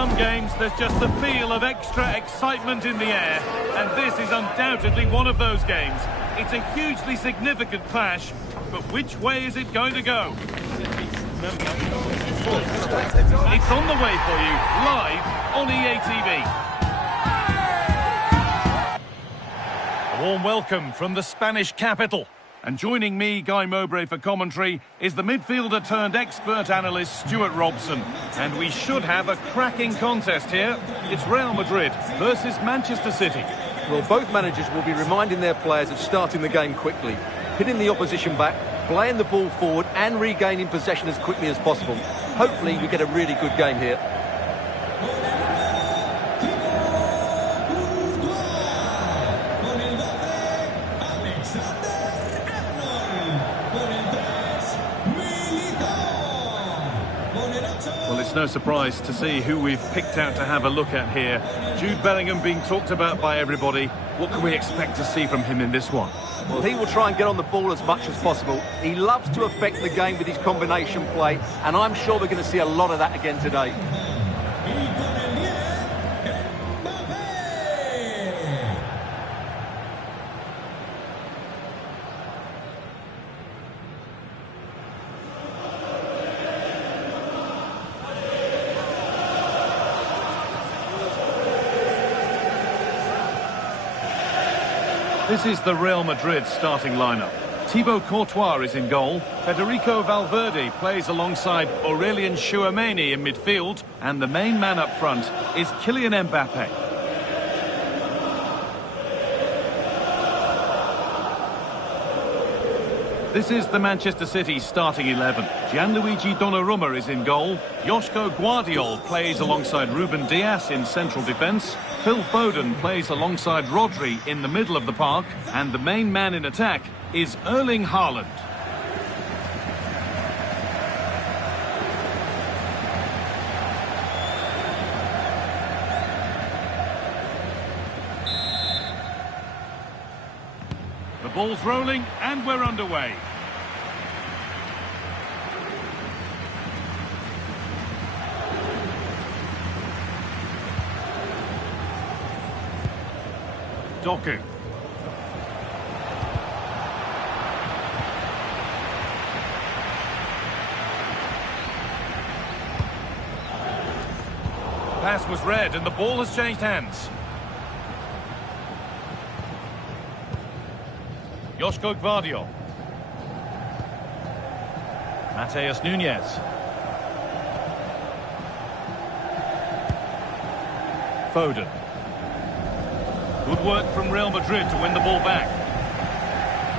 some games, there's just the feel of extra excitement in the air, and this is undoubtedly one of those games. It's a hugely significant clash, but which way is it going to go? It's on the way for you, live on EA TV. A warm welcome from the Spanish capital. And joining me, Guy Mowbray, for commentary is the midfielder turned expert analyst Stuart Robson. And we should have a cracking contest here. It's Real Madrid versus Manchester City. Well, both managers will be reminding their players of starting the game quickly, hitting the opposition back, playing the ball forward and regaining possession as quickly as possible. Hopefully we get a really good game here. Well, it's no surprise to see who we've picked out to have a look at here. Jude Bellingham being talked about by everybody. What can we expect to see from him in this one? Well, he will try and get on the ball as much as possible. He loves to affect the game with his combination play, and I'm sure we're going to see a lot of that again today. This is the Real Madrid starting lineup. Thibaut Courtois is in goal. Federico Valverde plays alongside Aurelien Tchouameni in midfield. And the main man up front is Kylian Mbappe. This is the Manchester City starting 11. Gianluigi Donnarumma is in goal. Joško Guardiol plays alongside Ruben Dias in central defence. Phil Foden plays alongside Rodri in the middle of the park. And the main man in attack is Erling Haaland. The ball's rolling and we're underway. Doku. Pass was read and the ball has changed hands. Joško Guardiol. Mateus Nunes. Foden. Good work from Real Madrid to win the ball back.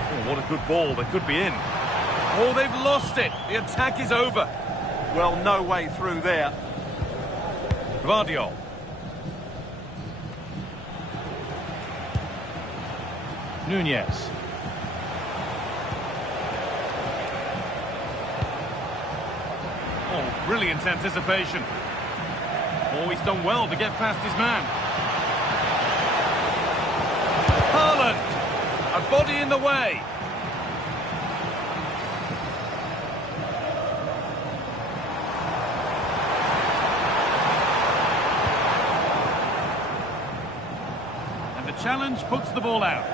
Oh, what a good ball. They could be in. Oh, they've lost it. The attack is over. Well, no way through there. Guardiol. Nunes. Oh, brilliant anticipation. Oh, he's done well to get past his man. Haaland! A body in the way. And the challenge puts the ball out.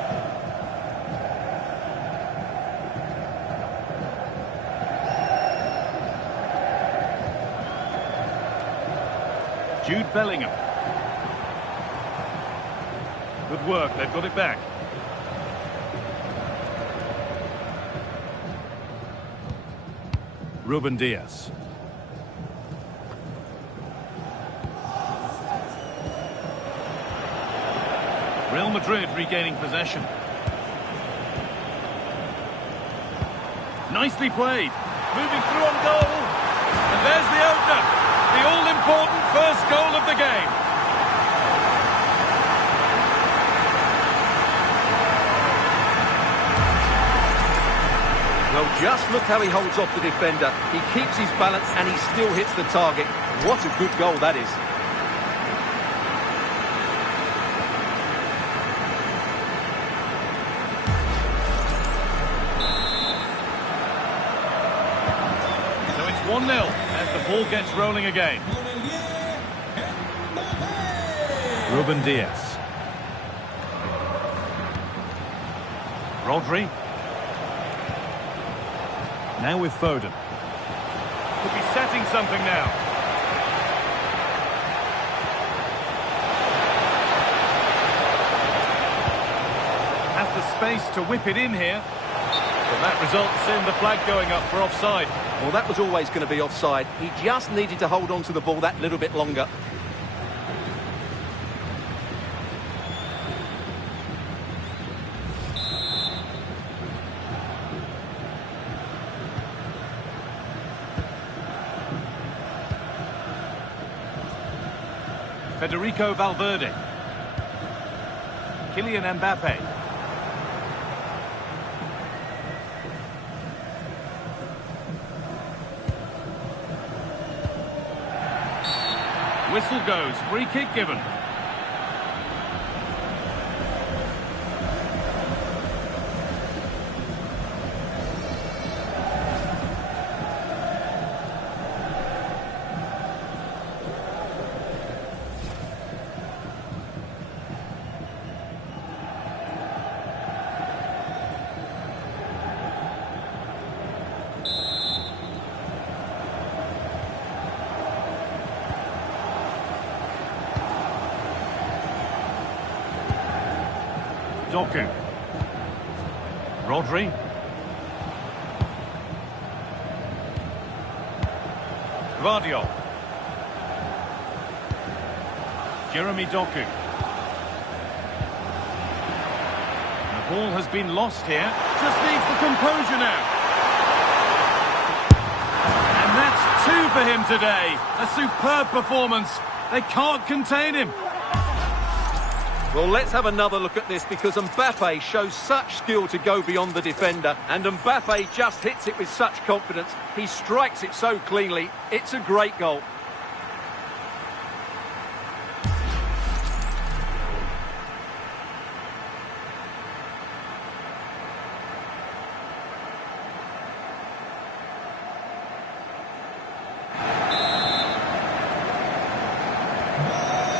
Jude Bellingham. Good work, they've got it back. Ruben Dias. Real Madrid regaining possession. Nicely played. Moving through on goal. And there's the opener. The all-important first goal of the game. Well, just look how he holds off the defender. He keeps his balance and he still hits the target. What a good goal that is. So it's 1-0 as the ball gets rolling again. Ruben Dias. Rodri. Now with Foden. Could be setting something now. Has the space to whip it in here. But that results in the flag going up for offside. Well, that was always going to be offside. He just needed to hold on to the ball that little bit longer. Federico Valverde. Kylian Mbappe. Whistle goes, free kick given. Doku. Rodri. Gvardiol. Jeremy Doku. The ball has been lost here. Just needs the composure now. And that's two for him today. A superb performance. They can't contain him. Well, let's have another look at this because Mbappe shows such skill to go beyond the defender, and Mbappe just hits it with such confidence. He strikes it so cleanly. It's a great goal.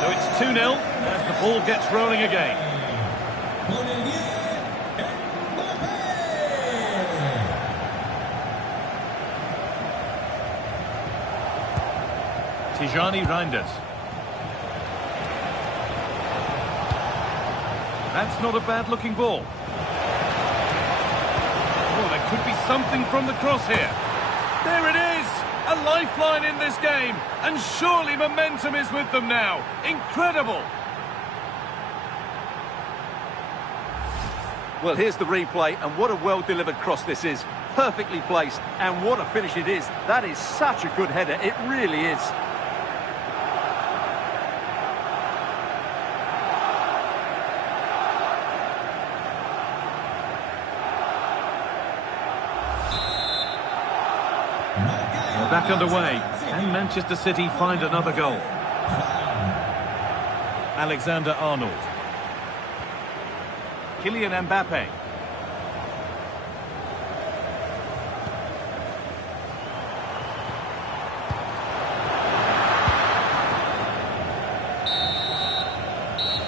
So it's 2-0 as the ball gets rolling again. Tijani Reinders. That's not a bad looking ball. Oh, there could be something from the cross here. There it is! A lifeline in this game, and surely momentum is with them now. Incredible! Well, here's the replay, and what a well-delivered cross this is. Perfectly placed, and what a finish it is. That is such a good header, it really is. We're back underway. Can Manchester City find another goal? Alexander-Arnold. Kylian Mbappe.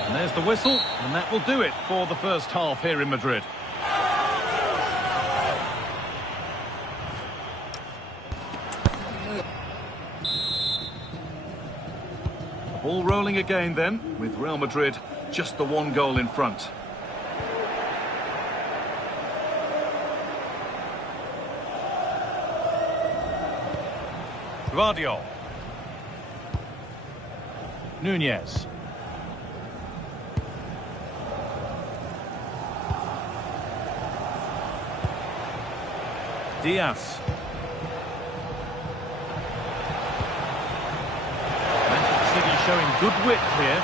And there's the whistle, and that will do it for the first half here in Madrid. Ball rolling again then, with Real Madrid just the one goal in front. Gvardiol. Nunez. Diaz. Manchester City showing good width here.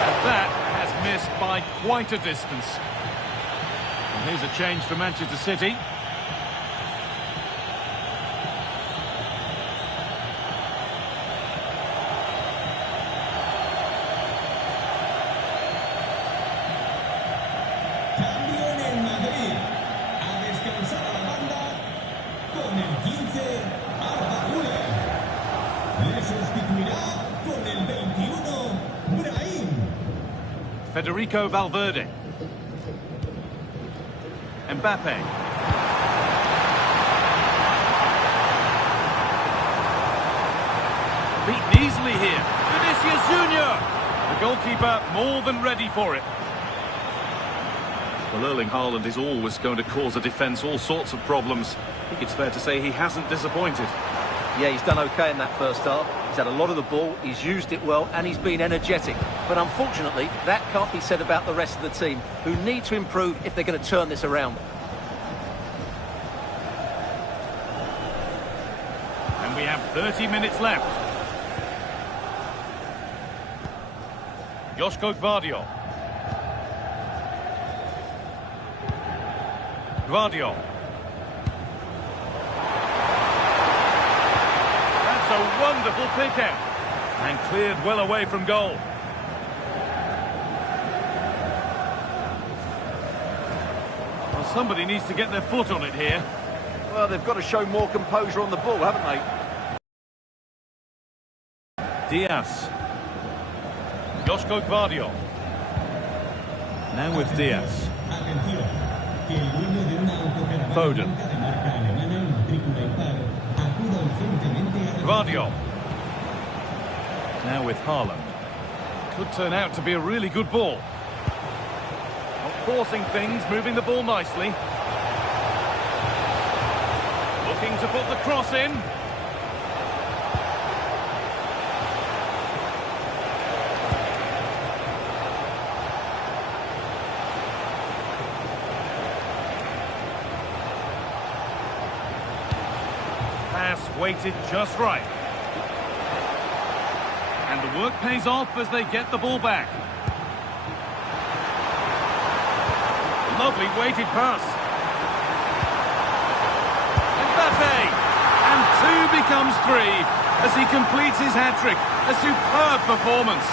And that has missed by quite a distance. And here's a change for Manchester City. Federico Valverde. Mbappe. Beaten easily here. Vinicius Junior. The goalkeeper more than ready for it. Well, Erling Haaland is always going to cause a defence all sorts of problems. I think it's fair to say he hasn't disappointed. Yeah, he's done okay in that first half. He's had a lot of the ball, he's used it well, and he's been energetic. But unfortunately, that can't be said about the rest of the team, who need to improve if they're going to turn this around. And we have 30 minutes left. Joško Gvardiol. Gvardiol. That's a wonderful pick out. And cleared well away from goal. Well, somebody needs to get their foot on it here. Well, they've got to show more composure on the ball, haven't they? Diaz. Joško Gvardiol. Now with Diaz. Foden. Gvardiol. Now with Haaland. Could turn out to be a really good ball. Not forcing things, moving the ball nicely. Looking to put the cross in. Pass weighted just right. And the work pays off as they get the ball back. Lovely weighted pass. Mbappe! And 2 becomes 3 as he completes his hat-trick. A superb performance.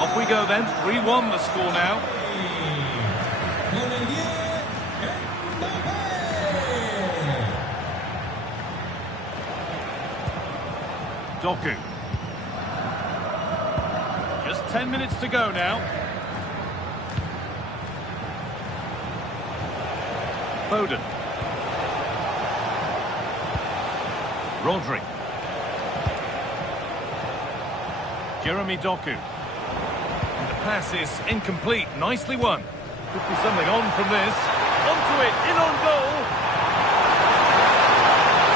Off we go then, 3-1 the score now. Doku. Just 10 minutes to go now. Foden. Rodri. Jeremy Doku. Pass is incomplete, nicely won. Could be something on from this. Onto it, in on goal.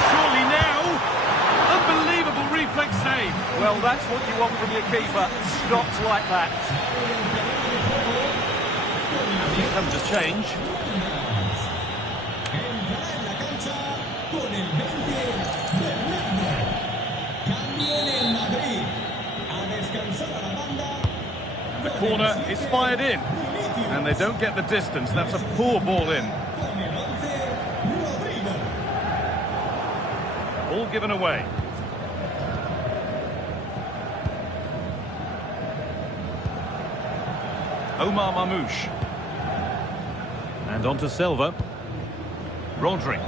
Surely now. Unbelievable reflex save. Well, that's what you want from your keeper. Stops like that. And here comes a change. The corner is fired in, and they don't get the distance. That's a poor ball in. All given away. Omar Mamouche. And on to Silva. Rodri.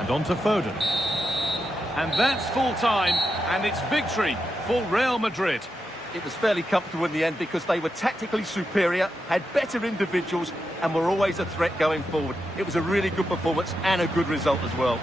And on to Foden. And that's full time, and it's victory for Real Madrid. It was fairly comfortable in the end because they were tactically superior, had better individuals, and were always a threat going forward. It was a really good performance and a good result as well.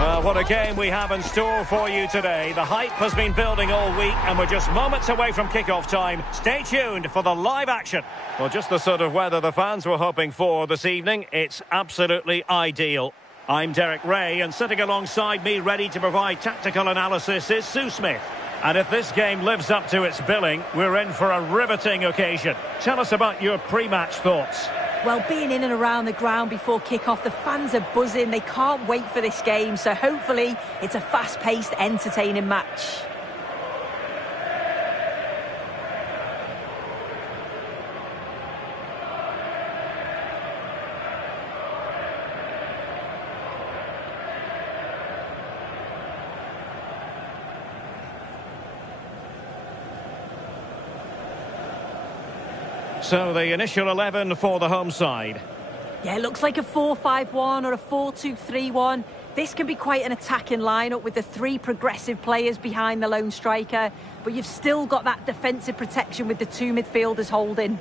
Well, what a game we have in store for you today. The hype has been building all week and we're just moments away from kick-off time. Stay tuned for the live action. Well, just the sort of weather the fans were hoping for this evening. It's absolutely ideal. I'm Derek Ray, and sitting alongside me ready to provide tactical analysis is Sue Smith. And if this game lives up to its billing, we're in for a riveting occasion. Tell us about your pre-match thoughts. Well, being in and around the ground before kick-off, the fans are buzzing. They can't wait for this game, so hopefully it's a fast-paced, entertaining match. So the initial 11 for the home side. Yeah, it looks like a 4-5-1 or a 4-2-3-1. This can be quite an attacking lineup with the three progressive players behind the lone striker, but you've still got that defensive protection with the two midfielders holding.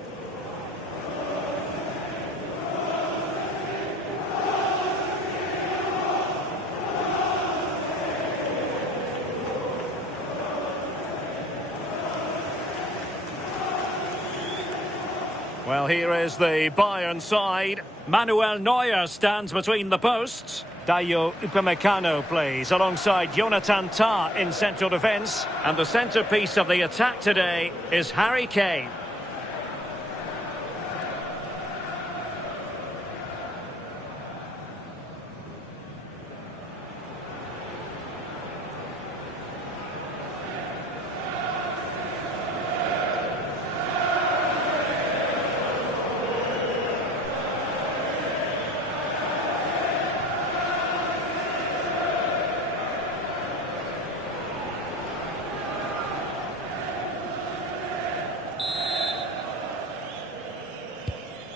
Well, here is the Bayern side. Manuel Neuer stands between the posts. Dayo Upamecano plays alongside Jonathan Tah in central defence. And the centrepiece of the attack today is Harry Kane.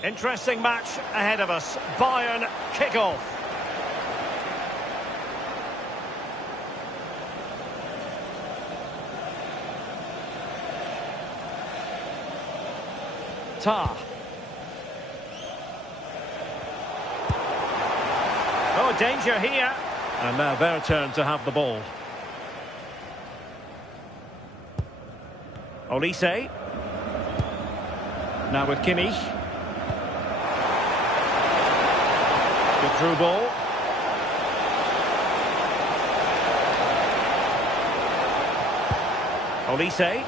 Interesting match ahead of us. Bayern kick-off. Tah. Oh, danger here. And now their turn to have the ball. Olise. Now with Kimmich. Good through ball. Olise.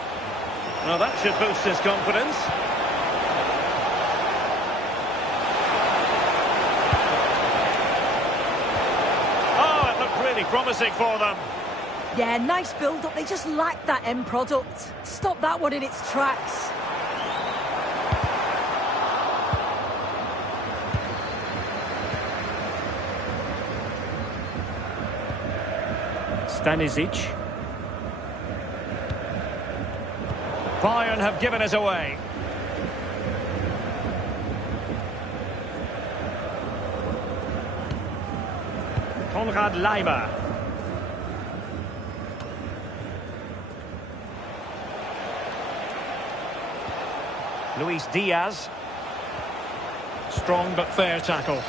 Well, that should boost his confidence. Oh, it looked really promising for them. Yeah, nice build-up. They just lack that end product. Stop that one in its tracks. Stanisic. Bayern have given us away. Konrad Laimer. Luis Diaz. Strong but fair tackle.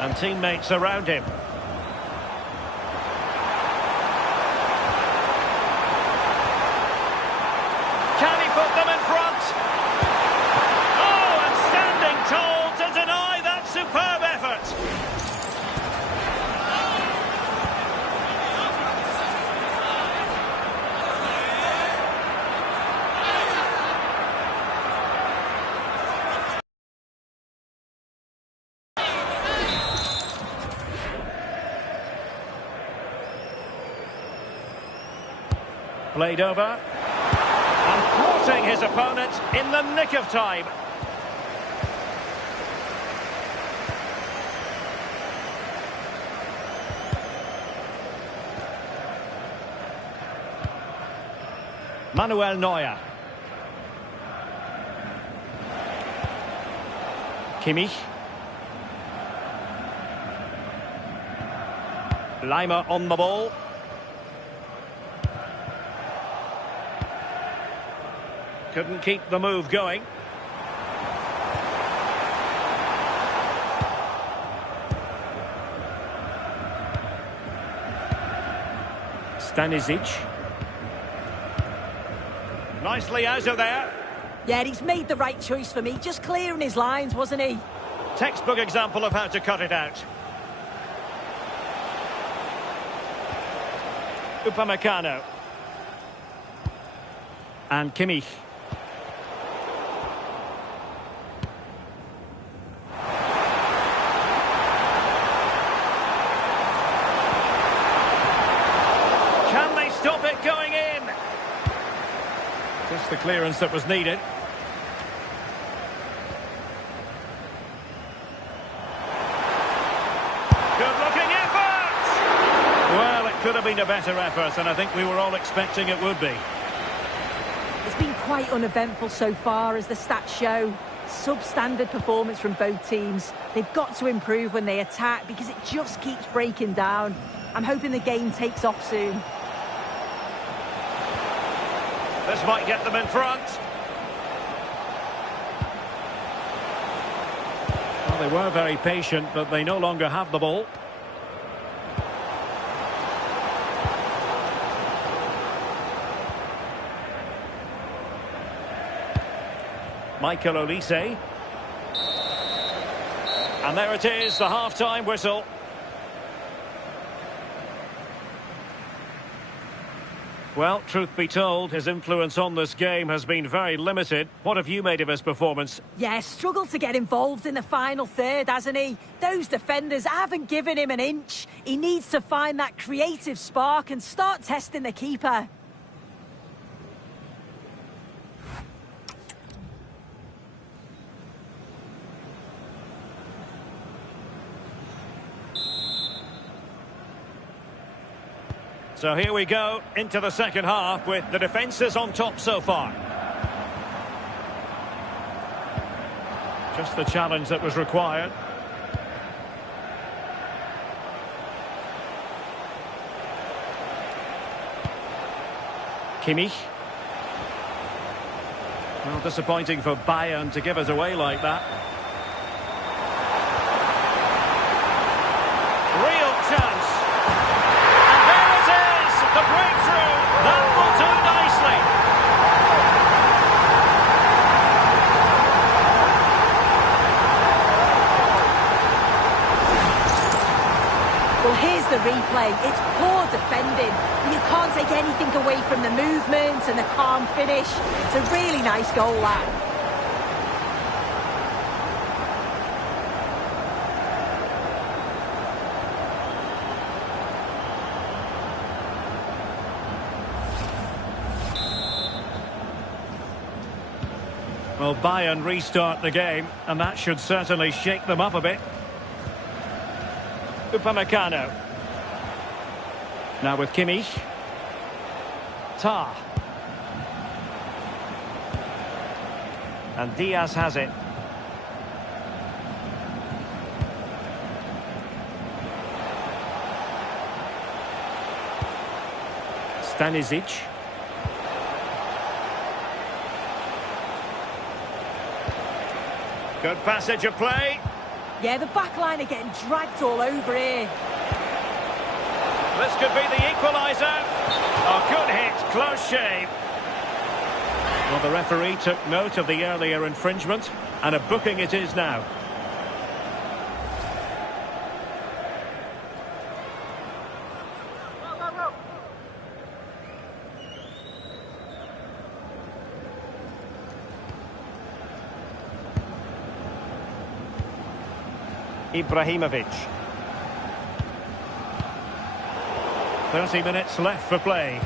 And teammates around him. Can he put them in front? Oh, and standing tall to deny that superb effort. Played over, and thwarting his opponent in the nick of time. Manuel Neuer. Kimmich. Laimer on the ball. Couldn't keep the move going. Stanisic. Nicely out of there. Yeah, he's made the right choice for me. Just clearing his lines, wasn't he? Textbook example of how to cut it out. Upamecano. And Kimmich. Can they stop it going in? Just the clearance that was needed. Good-looking effort! Well, it could have been a better effort, and I think we were all expecting it would be. It's been quite uneventful so far, as the stats show. Substandard performance from both teams. They've got to improve when they attack because it just keeps breaking down. I'm hoping the game takes off soon. This might get them in front. Well, they were very patient, but they no longer have the ball. Michael Olise. And there it is, the half-time whistle. Well, truth be told, his influence on this game has been very limited. What have you made of his performance? Yeah, struggled to get involved in the final third, hasn't he? Those defenders haven't given him an inch. He needs to find that creative spark and start testing the keeper. So here we go into the second half with the defences on top so far. Just the challenge that was required. Kimmich. Well, disappointing for Bayern to give it away like that. Real chance. The breakthrough, that will do nicely. Well, here's the replay. It's poor defending. You can't take anything away from the movement and the calm finish. It's a really nice goal, that. Well, Bayern restart the game, and that should certainly shake them up a bit. Upamecano. Now with Kimmich. Tah. And Diaz has it. Stanisic. Good passage of play. Yeah, the back line are getting dragged all over here. This could be the equaliser. Oh, good hit, close shave. Well, the referee took note of the earlier infringement, and a booking it is now. Ibrahimovic. 30 minutes left for play.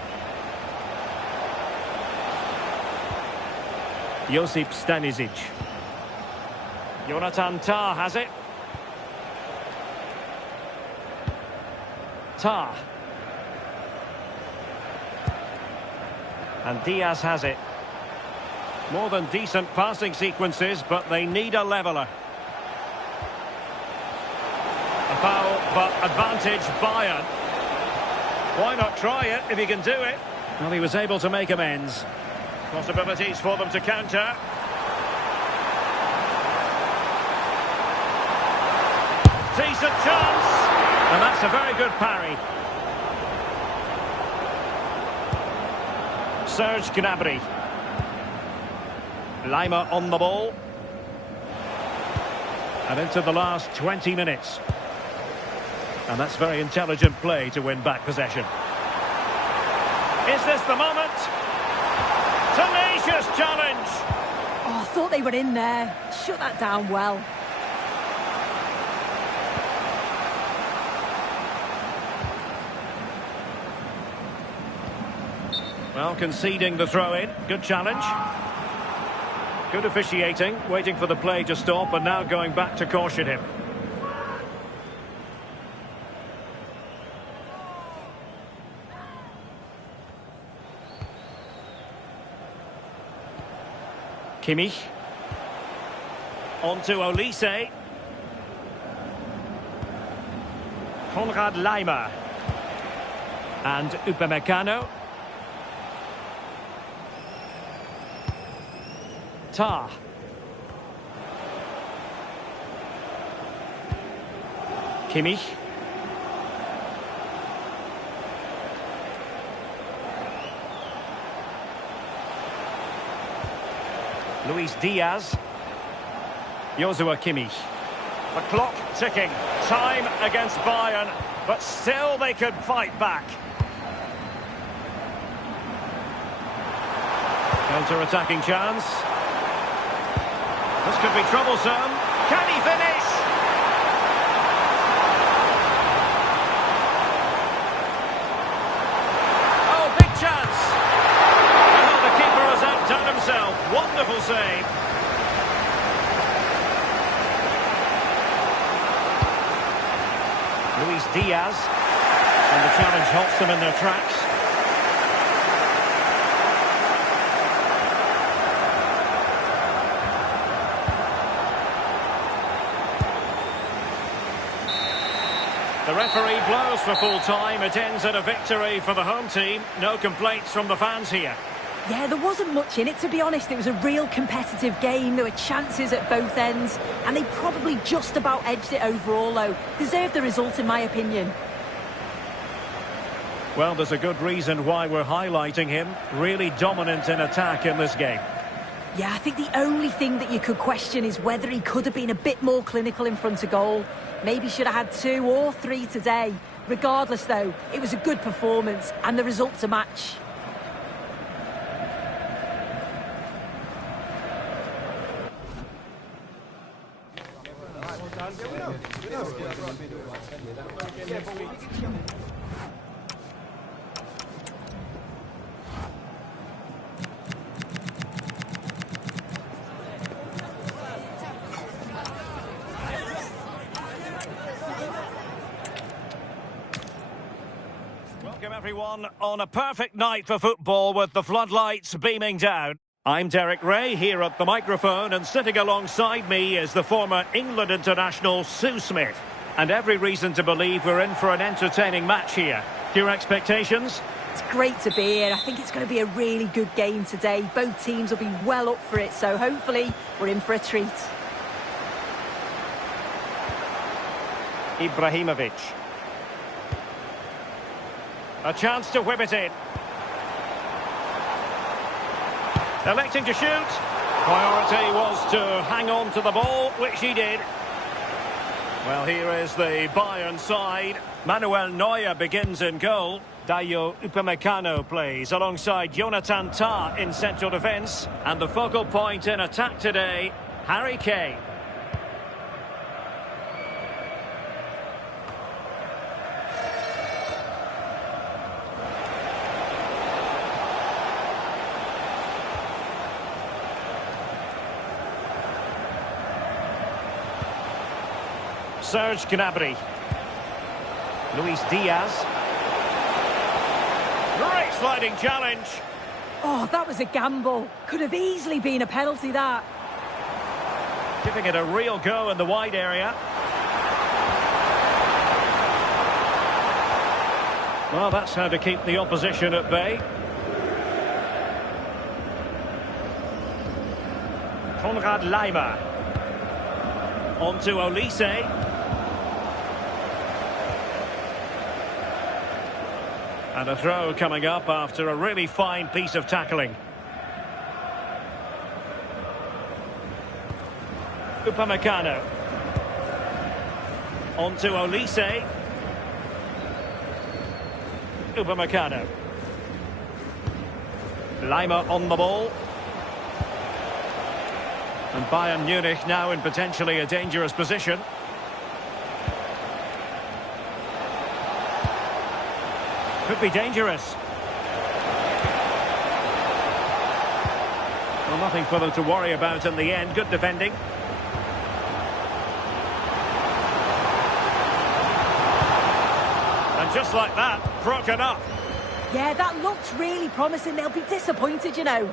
Josip Stanisic. Jonathan Tah has it. Tah. And Diaz has it. More than decent passing sequences, but they need a leveller. A foul, but advantage Bayern. Why not try it if he can do it? Well, he was able to make amends. Possibilities for them to counter. Decent chance. And that's a very good parry. Serge Gnabry. Lima on the ball. And into the last 20 minutes. And that's very intelligent play to win back possession. Is this the moment? Tenacious challenge. Oh, I thought they were in there. Shut that down well. Well, conceding the throw-in. Good challenge. Good officiating. Waiting for the play to stop and now going back to caution him. Kimmich. On to Olise. Konrad Laimer. And Upamecano. Tah. Kimmich. Luis Diaz. Joshua Kimmich. The clock ticking. Time against Bayern, but still they could fight back. Counter-attacking chance. This could be troublesome. Can he finish? Oh, big chance. Well, the keeper has outdone himself. Wonderful save. Luis Diaz. And the challenge halts them in their tracks. The referee blows for full time. It ends in a victory for the home team. No complaints from the fans here. Yeah, there wasn't much in it, to be honest. It was a real competitive game. There were chances at both ends, and they probably just about edged it overall, though. Deserved the result, in my opinion. Well, there's a good reason why we're highlighting him. Really dominant in attack in this game. Yeah, I think the only thing that you could question is whether he could have been a bit more clinical in front of goal. Maybe should have had 2 or 3 today. Regardless, though, it was a good performance and the result to match. Welcome everyone on a perfect night for football with the floodlights beaming down. I'm Derek Ray here at the microphone, and sitting alongside me is the former England international Sue Smith. And every reason to believe we're in for an entertaining match here. Your expectations? It's great to be here. I think it's going to be a really good game today. Both teams will be well up for it, so hopefully we're in for a treat. Ibrahimovic. A chance to whip it in. Electing to shoot. Priority was to hang on to the ball, which he did. Well, here is the Bayern side. Manuel Neuer begins in goal. Dayo Upamecano plays alongside Jonathan Tah in central defence. And the focal point in attack today, Harry Kane. Serge Gnabry. Luis Diaz. Great sliding challenge. Oh, that was a gamble. Could have easily been a penalty, that. Giving it a real go in the wide area. Well, that's how to keep the opposition at bay. Konrad Laimer. On to Olise. And a throw coming up after a really fine piece of tackling. Upamecano. On to Olise. Upamecano. Laimer on the ball. And Bayern Munich now in potentially a dangerous position. Could be dangerous. Well, nothing for them to worry about in the end. Good defending. And just like that, broken up. Yeah, that looked really promising. They'll be disappointed, you know.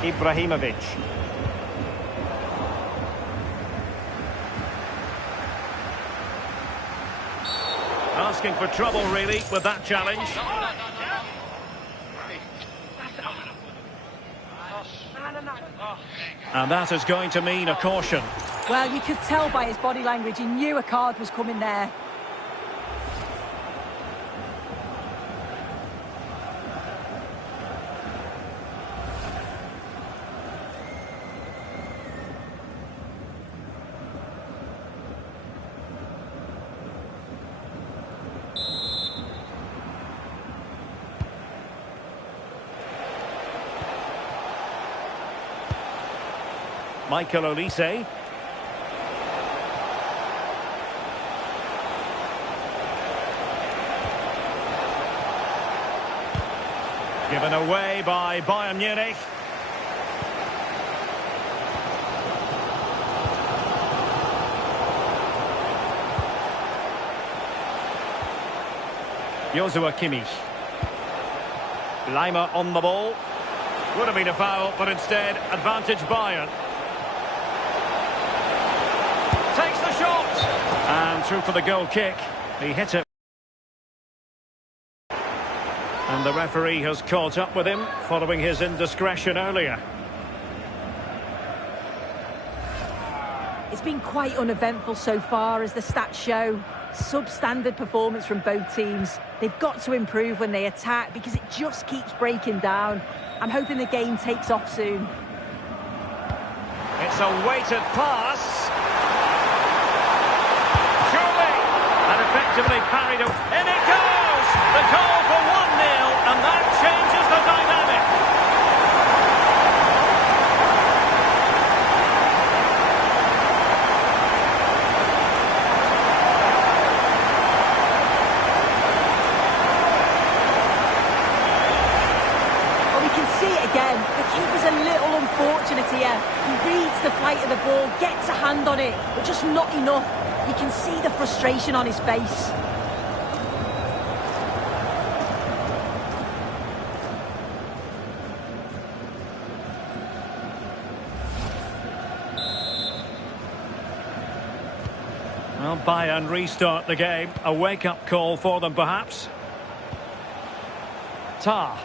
Ibrahimovic. Asking for trouble, really, with that challenge. And that is going to mean a caution. Well, you could tell by his body language, he knew a card was coming there. Michael Olise. Given away by Bayern Munich. Joshua Kimmich. Laimer on the ball. Would have been a foul, but instead, advantage Bayern. Takes the shot! And through for the goal kick. He hit it. And the referee has caught up with him following his indiscretion earlier. It's been quite uneventful so far, as the stats show. Substandard performance from both teams. They've got to improve when they attack because it just keeps breaking down. I'm hoping the game takes off soon. It's a weighted pass. Surely! And effectively parried him. In it goes! The goal for 1-0, and that changes the dynamic. Well, we can see it again. The keeper's a little unfortunate here. He reads the flight of the ball, gets a hand on it, but just not enough. You can see the frustration on his face. Well, Bayern restart the game. A wake-up call for them, perhaps. Tah.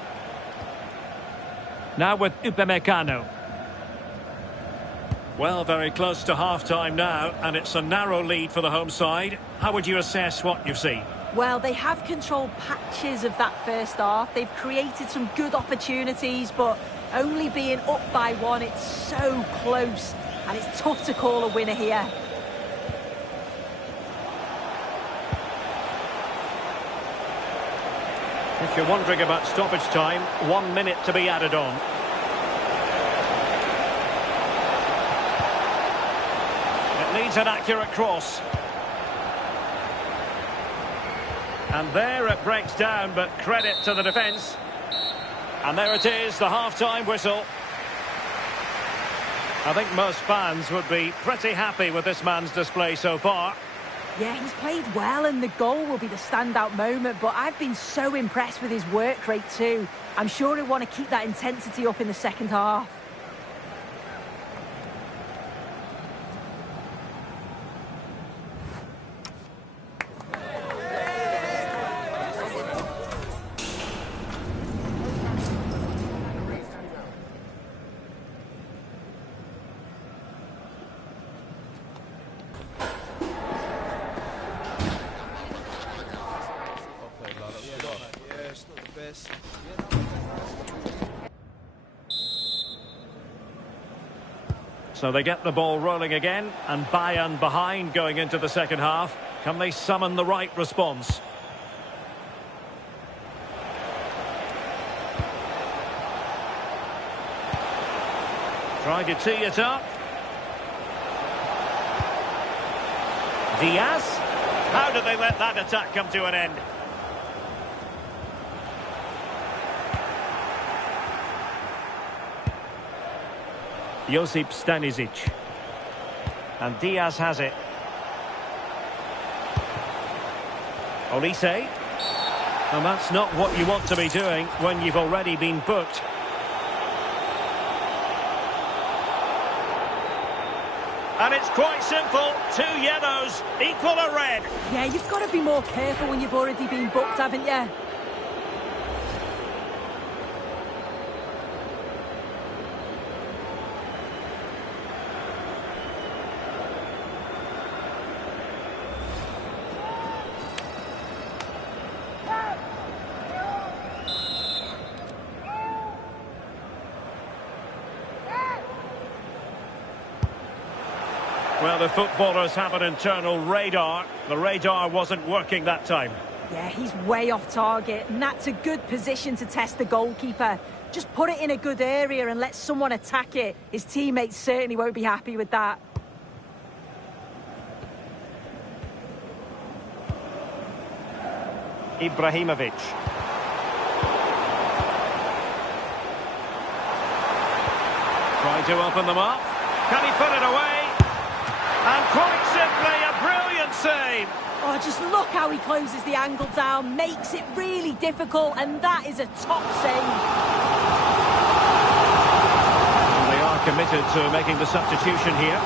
Now with Upamecano. Well, very close to half-time now, and it's a narrow lead for the home side. How would you assess what you've seen? Well, they have controlled patches of that first half. They've created some good opportunities, but only being up by one, it's so close, and it's tough to call a winner here. If you're wondering about stoppage time, 1 minute to be added on. It needs an accurate cross. And there it breaks down, but credit to the defence. And there it is, the half-time whistle. I think most fans would be pretty happy with this man's display so far. Yeah, he's played well, and the goal will be the standout moment, but I've been so impressed with his work rate too. I'm sure he'll want to keep that intensity up in the second half. So they get the ball rolling again, and Bayern behind going into the second half. Can they summon the right response? Trying to tee it up. Diaz. How did they let that attack come to an end? Josip Stanisic. And Diaz has it. Olise. And that's not what you want to be doing when you've already been booked. And it's quite simple. 2 yellows equal a red. Yeah, you've got to be more careful when you've already been booked, haven't you? Well, the footballers have an internal radar. The radar wasn't working that time. Yeah, he's way off target, and that's a good position to test the goalkeeper. Just put it in a good area and let someone attack it. His teammates certainly won't be happy with that. Ibrahimovic. Trying to open them up. Can he put it away? And quite simply, a brilliant save. Oh, just look how he closes the angle down, makes it really difficult, and that is a top save. And they are committed to making the substitution here.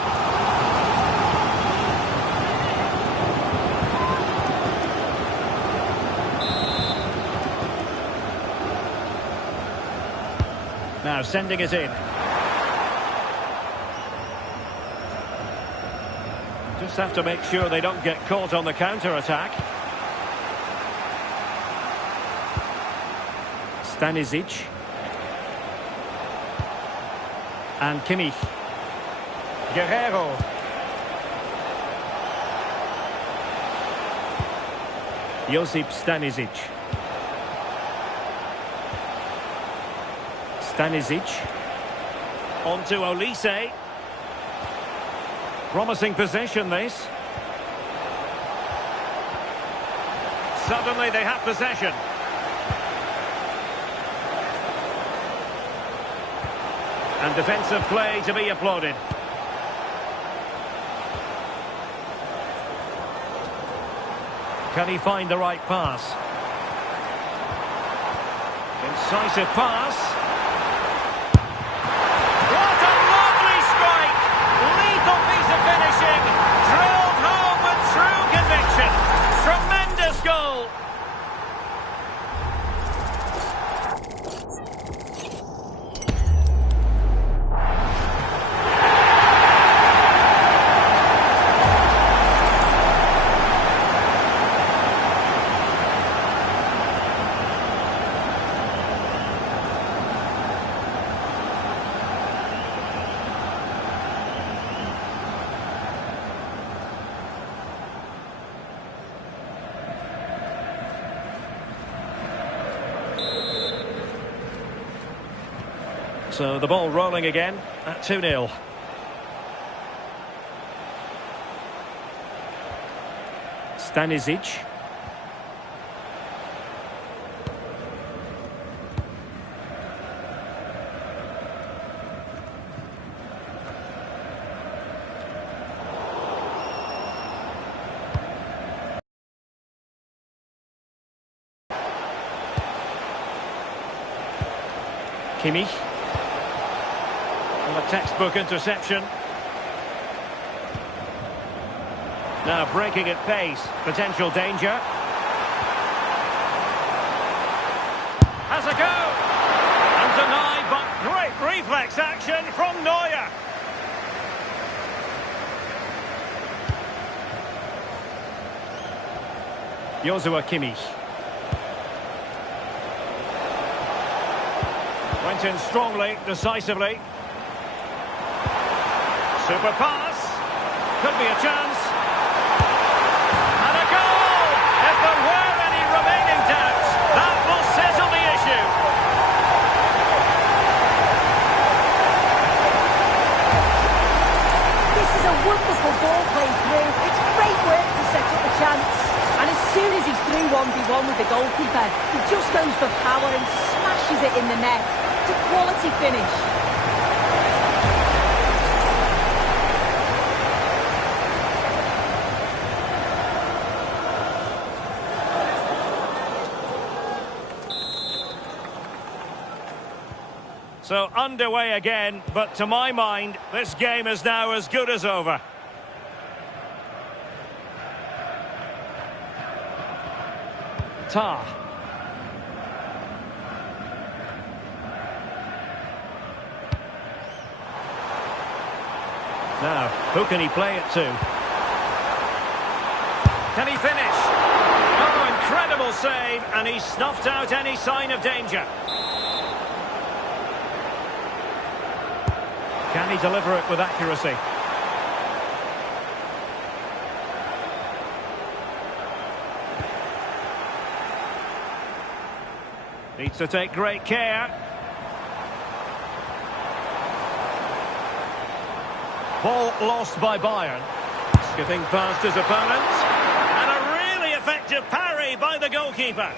Now sending it in. Just have to make sure they don't get caught on the counter-attack. Stanisic. And Kimmich. Guerrero. Josip Stanisic. Stanisic. On to Olise. Promising possession, this. Suddenly they have possession. And defensive play to be applauded. Can he find the right pass? Incisive pass. What a lovely strike! Lethal piece of finishing. Drilled home with true conviction. Tremendous goal. So the ball rolling again at 2-0. Stanisic. Kimmich. And a textbook interception. Now breaking at pace. Potential danger. Has a go. And denied, but great reflex action from Neuer. Joshua Kimmich. Went in strongly, decisively. Super pass. Could be a chance. And a goal! If there were any remaining doubts, that will settle the issue. This is a wonderful ball played through. It's great work to set up the chance. And as soon as he's through 1v1 with the goalkeeper, he just goes for power and smashes it in the net. It's a quality finish. So underway again, but to my mind, this game is now as good as over. Tar. Now, who can he play it to? Can he finish? Oh, incredible save, and he snuffed out any sign of danger. Can he deliver it with accuracy? Needs to take great care. Ball lost by Bayern. Skipping past his opponent. And a really effective parry by the goalkeeper.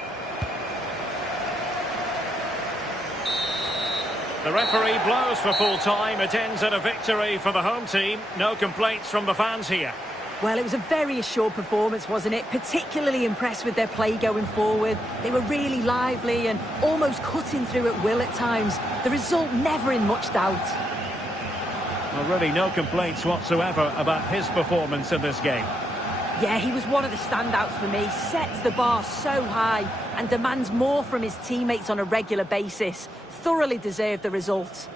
The referee blows for full time. It ends in a victory for the home team. No complaints from the fans here. Well, it was a very assured performance, wasn't it? Particularly impressed with their play going forward. They were really lively and almost cutting through at will at times. The result never in much doubt. Well, really no complaints whatsoever about his performance in this game. Yeah, he was one of the standouts for me. Sets the bar so high and demands more from his teammates on a regular basis. Thoroughly deserved the result.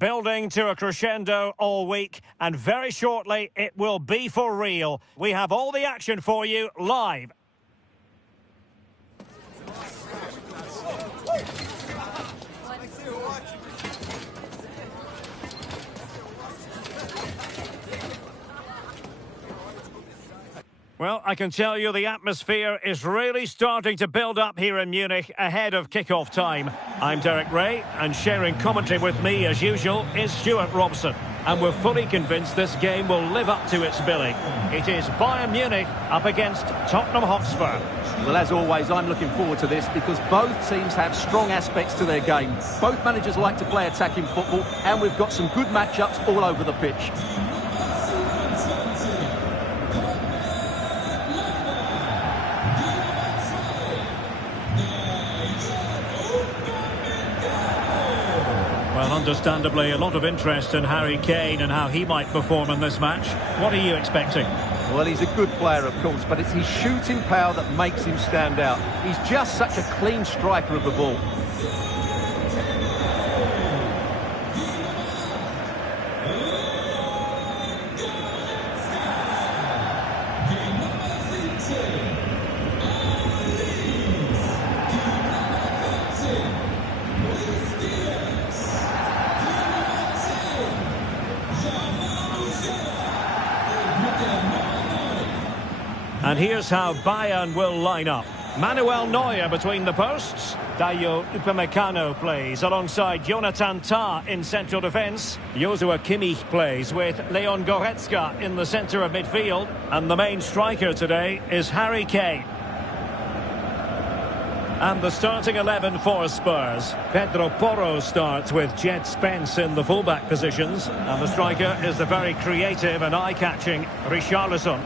building to a crescendo all week, and very shortly it will be for real. We have all the action for you live. Well, I can tell you the atmosphere is really starting to build up here in Munich ahead of kick-off time. I'm Derek Ray, and sharing commentary with me, as usual, is Stuart Robson. And we're fully convinced this game will live up to its billing. It is Bayern Munich up against Tottenham Hotspur. Well, as always, I'm looking forward to this because both teams have strong aspects to their game. Both managers like to play attacking football, and we've got some good matchups all over the pitch. Well, understandably, a lot of interest in Harry Kane and how he might perform in this match. What are you expecting? Well, he's a good player, of course, but it's his shooting power that makes him stand out. He's just such a clean striker of the ball. And here's how Bayern will line up. Manuel Neuer between the posts. Dayo Upamecano plays alongside Jonathan Tah in central defence. Joshua Kimmich plays with Leon Goretzka in the centre of midfield. And the main striker today is Harry Kane. And the starting 11 for Spurs. Pedro Porro starts with Jed Spence in the fullback positions. And the striker is the very creative and eye-catching Richarlison.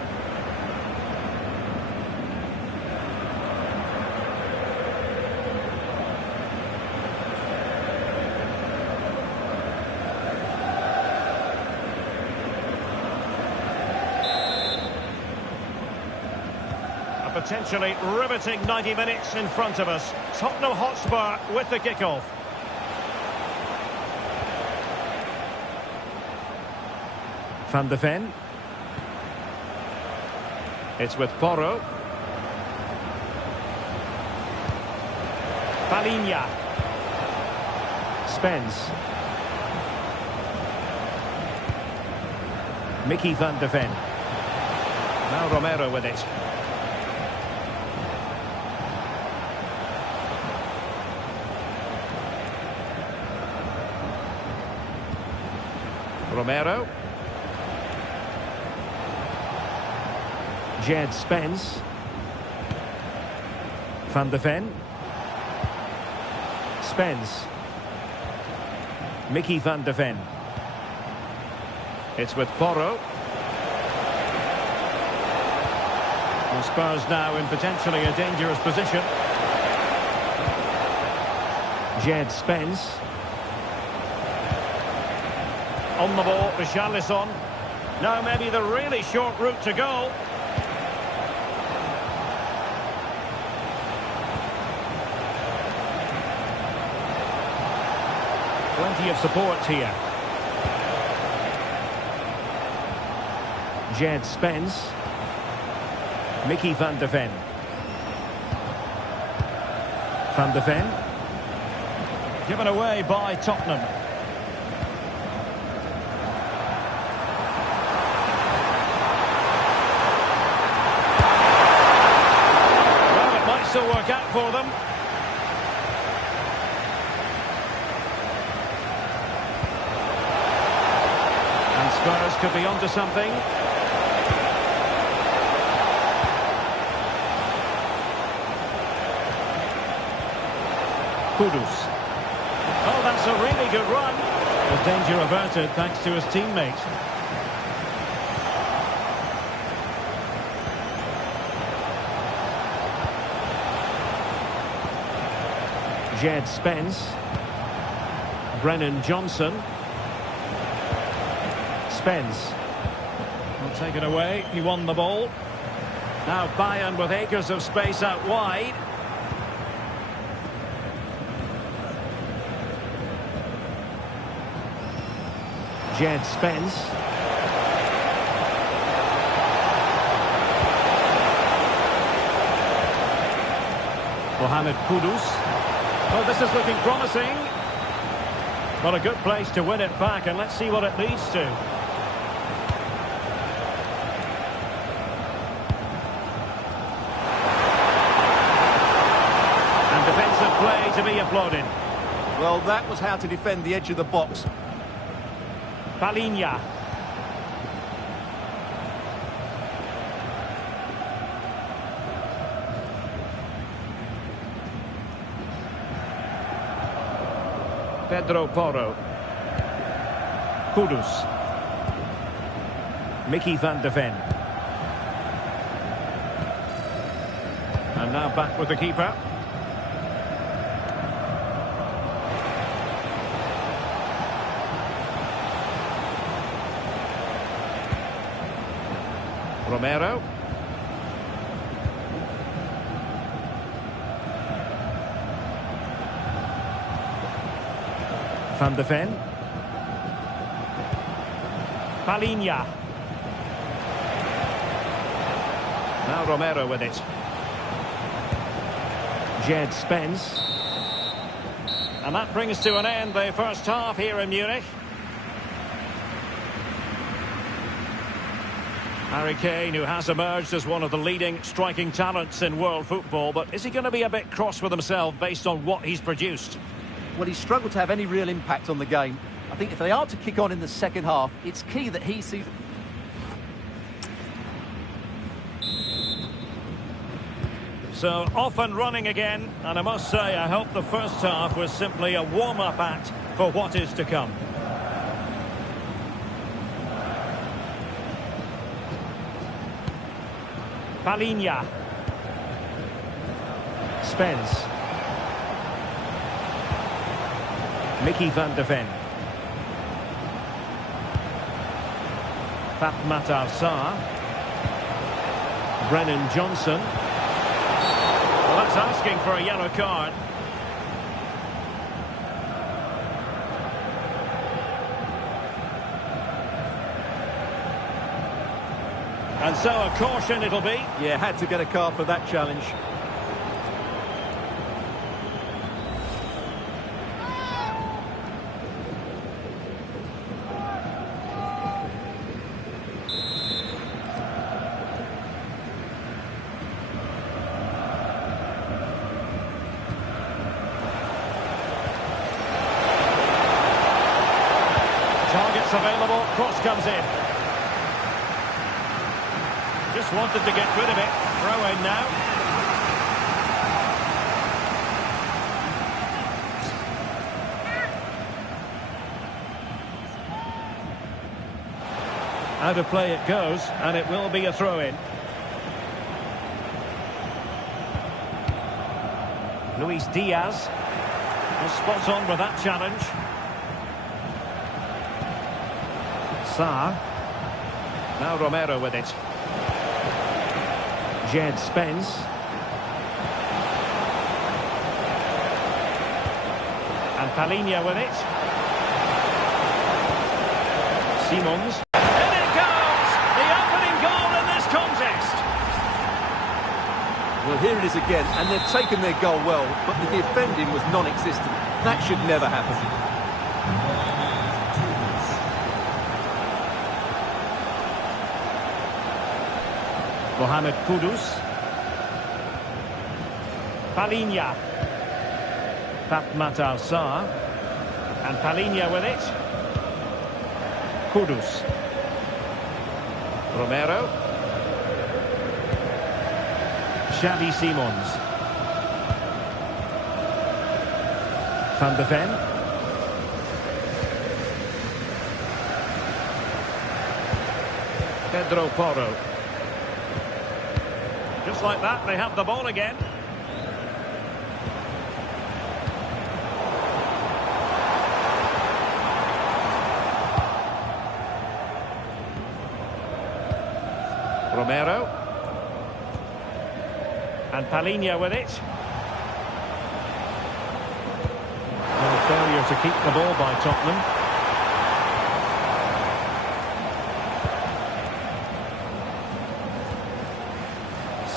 Potentially riveting 90 minutes in front of us. Tottenham Hotspur with the kickoff. Van de Ven. It's with Porro. Palinha. Spence. Mickey van de Ven. Now Romero with it. Romero. Jed Spence. Van de Ven. Spence. Mickey van de Ven. It's with Porro. And Spurs now in potentially a dangerous position. Jed Spence. On the ball, Richarlison. Now maybe the really short route to goal. Plenty of support here. Jed Spence. Mickey van de Ven. Van de Ven. Given away by Tottenham. Still work out for them. And Spurs could be onto something. Kudus. Oh, that's a really good run. The danger averted thanks to his teammate. Jed Spence. Brennan Johnson. Spence. Well, taken away. He won the ball. Now Bayern with acres of space out wide. Jed Spence. Mohamed Kudus. Well, this is looking promising. But a good place to win it back, and let's see what it leads to. And defensive play to be applauded. Well, that was how to defend the edge of the box. Palinha. Pedro Porro. Kudus. Mickey van de Ven. And now back with the keeper. Romero. Van de Ven. Palinha. Now Romero with it. Jed Spence. And that brings to an end the first half here in Munich. Harry Kane, who has emerged as one of the leading striking talents in world football, but is he going to be a bit cross with himself based on what he's produced? Well, he's struggled to have any real impact on the game. I think if they are to kick on in the second half, it's key that he sees... So, off and running again, and I must say, I hope the first half was simply a warm-up act for what is to come. Palinha. Spence. Mickey van de Ven. Pat Matar Sarr. Brennan Johnson. Well, that's asking for a yellow card. And so a caution it'll be. Yeah, had to get a card for that challenge. Targets available, cross comes in. Just wanted to get rid of it. Throw in now. Out of play it goes, and it will be a throw in. Luis Diaz was spot on with that challenge. Sarr. Now Romero with it. Jed Spence. And Palinha with it. Simons. In it goes! The opening goal in this contest. Well, here it is again, and they've taken their goal well, but the defending was non-existent. That should never happen. Mohamed Kudus. Palinha. Pat Matar Sarr. And Palinha with it. Kudus. Romero. Xavi Simons. Van de Ven. Pedro Porro. Just like that, they have the ball again. Romero. And Palinha with it. No failure to keep the ball by Tottenham.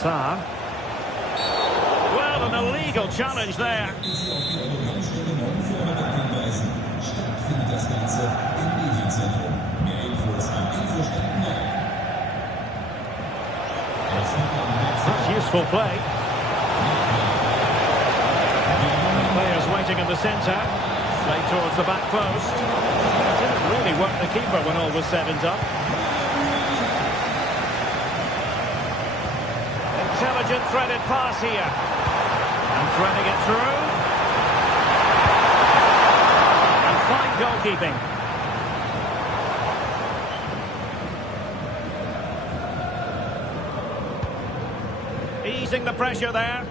Sarr. Well, an illegal challenge there. That's useful play. The players waiting in the centre. Play towards the back post. Didn't really work the keeper when all was said and done. Intelligent threaded pass here. And threading it through. And fine goalkeeping. Easing the pressure there.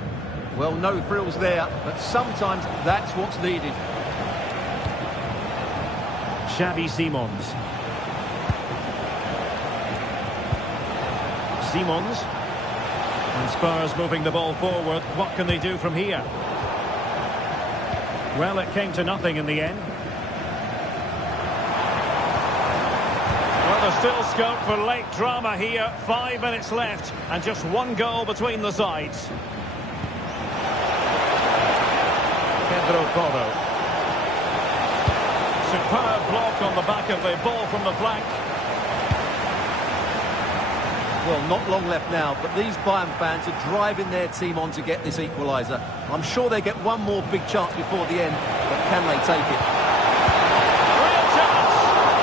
Well, no frills there, but sometimes that's what's needed. Xavi Simons. Simons. And Spurs moving the ball forward. What can they do from here? Well, it came to nothing in the end. Well, there's still scope for late drama here. 5 minutes left and just one goal between the sides. Pedro Porro. Superb block on the back of the ball from the flank. Well, not long left now, but these Bayern fans are driving their team on to get this equaliser. I'm sure they get one more big chance before the end, but can they take it? Real chance!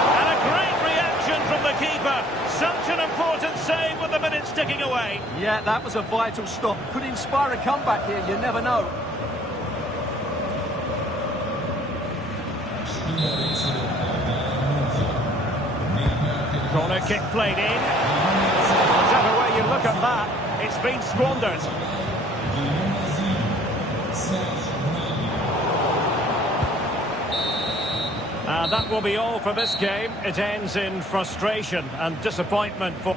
And a great reaction from the keeper. Such an important save with the minutes ticking away. Yeah, that was a vital stop. Could inspire a comeback here, you never know. Corner kick played in. Whichever way you look at that, it's been squandered. And that will be all for this game. It ends in frustration and disappointment for...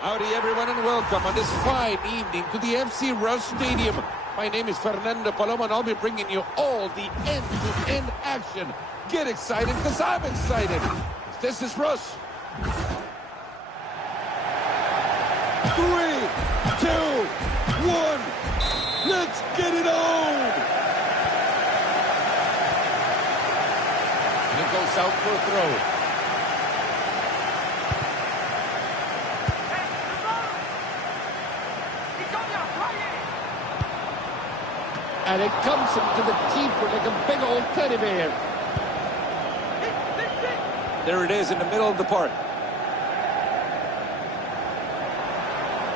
Howdy everyone and welcome on this fine evening to the FC Rush Stadium. My name is Fernando Paloma and I'll be bringing you all the end-to-end action. Get excited because I'm excited. This is Rush. 3, 2, 1, let's get it on! It's out for a throw. And it comes into the keeper like a big old teddy bear. There it is in the middle of the park.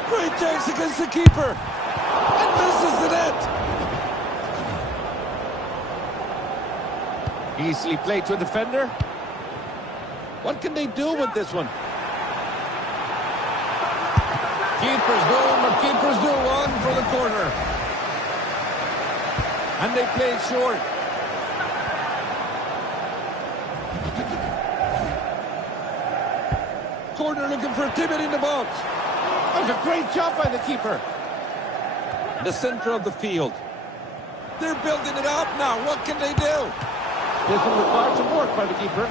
Great chance against the keeper. And misses the net. Easily played to a defender. What can they do with this one? Keeper's home, but keepers do one for the corner. And they play it short. Corner looking for Tibbet in the box. That was a great job by the keeper. The center of the field. They're building it up now. What can they do? This one requires some work by the keeper.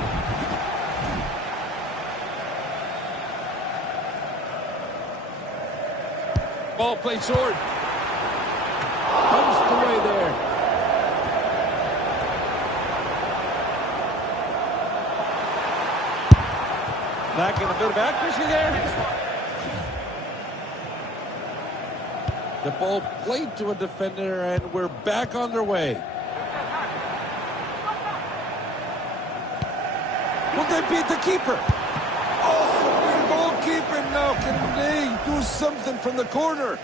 Ball played short. Punched away there. Lacking a bit of accuracy there. The ball played to a defender, and we're back on their way. Will they beat the keeper? Awesome goalkeeping now. Can they do something from the corner?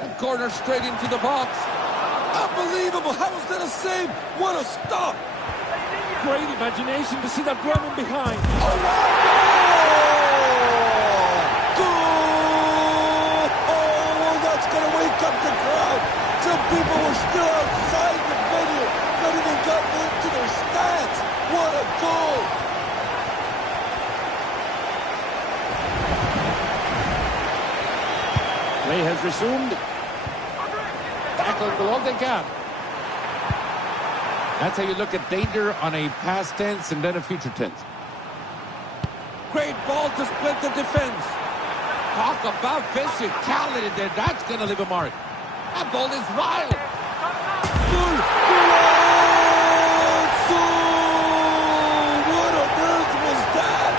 And corner straight into the box. Unbelievable. How is that a save? What a stop. Great imagination to see that running behind. Oh, wow. Goal! Oh, that's going to wake up the crowd. Some people were still outside the venue, not even gotten into their stands. What a goal! Play has resumed. Tackling below the gap. That's how you look at danger on a past tense and then a future tense. Great ball to split the defense. Talk about physicality there. That's going to leave a mark. That ball is wild. What on earth was that?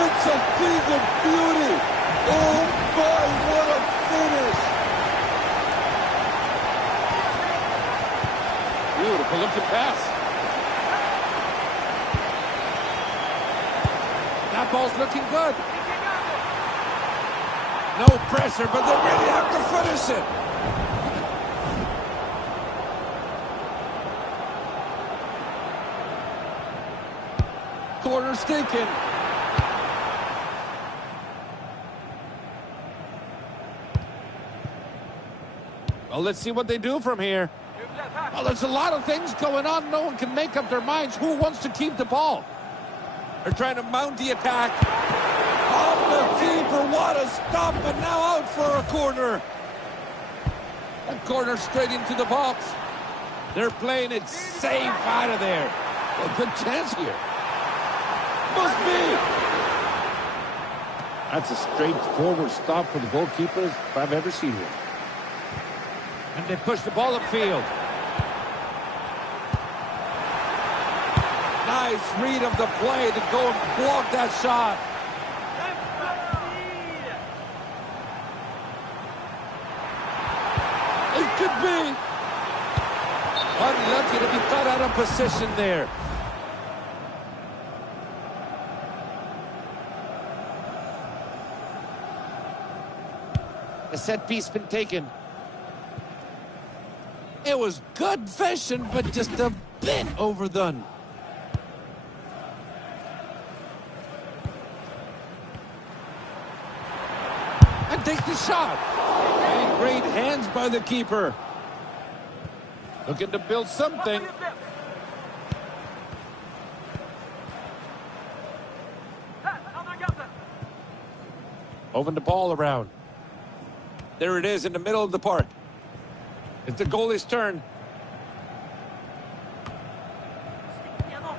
It's a thing of beauty. Oh my, what a finish. Beautiful looking pass. That ball's looking good. No pressure, but they really have to finish it. Corner's taken. Well, let's see what they do from here. Well, there's a lot of things going on. No one can make up their minds who wants to keep the ball. They're trying to mount the attack. Off the keeper, what a stop, and now out for a corner. A corner straight into the box. They're playing it safe out of there. A good chance here. Must be. That's a straightforward stop for the goalkeepers if I've ever seen one. And they push the ball upfield. Nice read of the play to go and block that shot. It could be. Unlucky to be cut out of position there. The set piece been taken. It was good vision, but just a bit overdone. And takes the shot. And great hands by the keeper. Looking to build something. Moving the ball around. There it is in the middle of the park. It's the goalie's turn.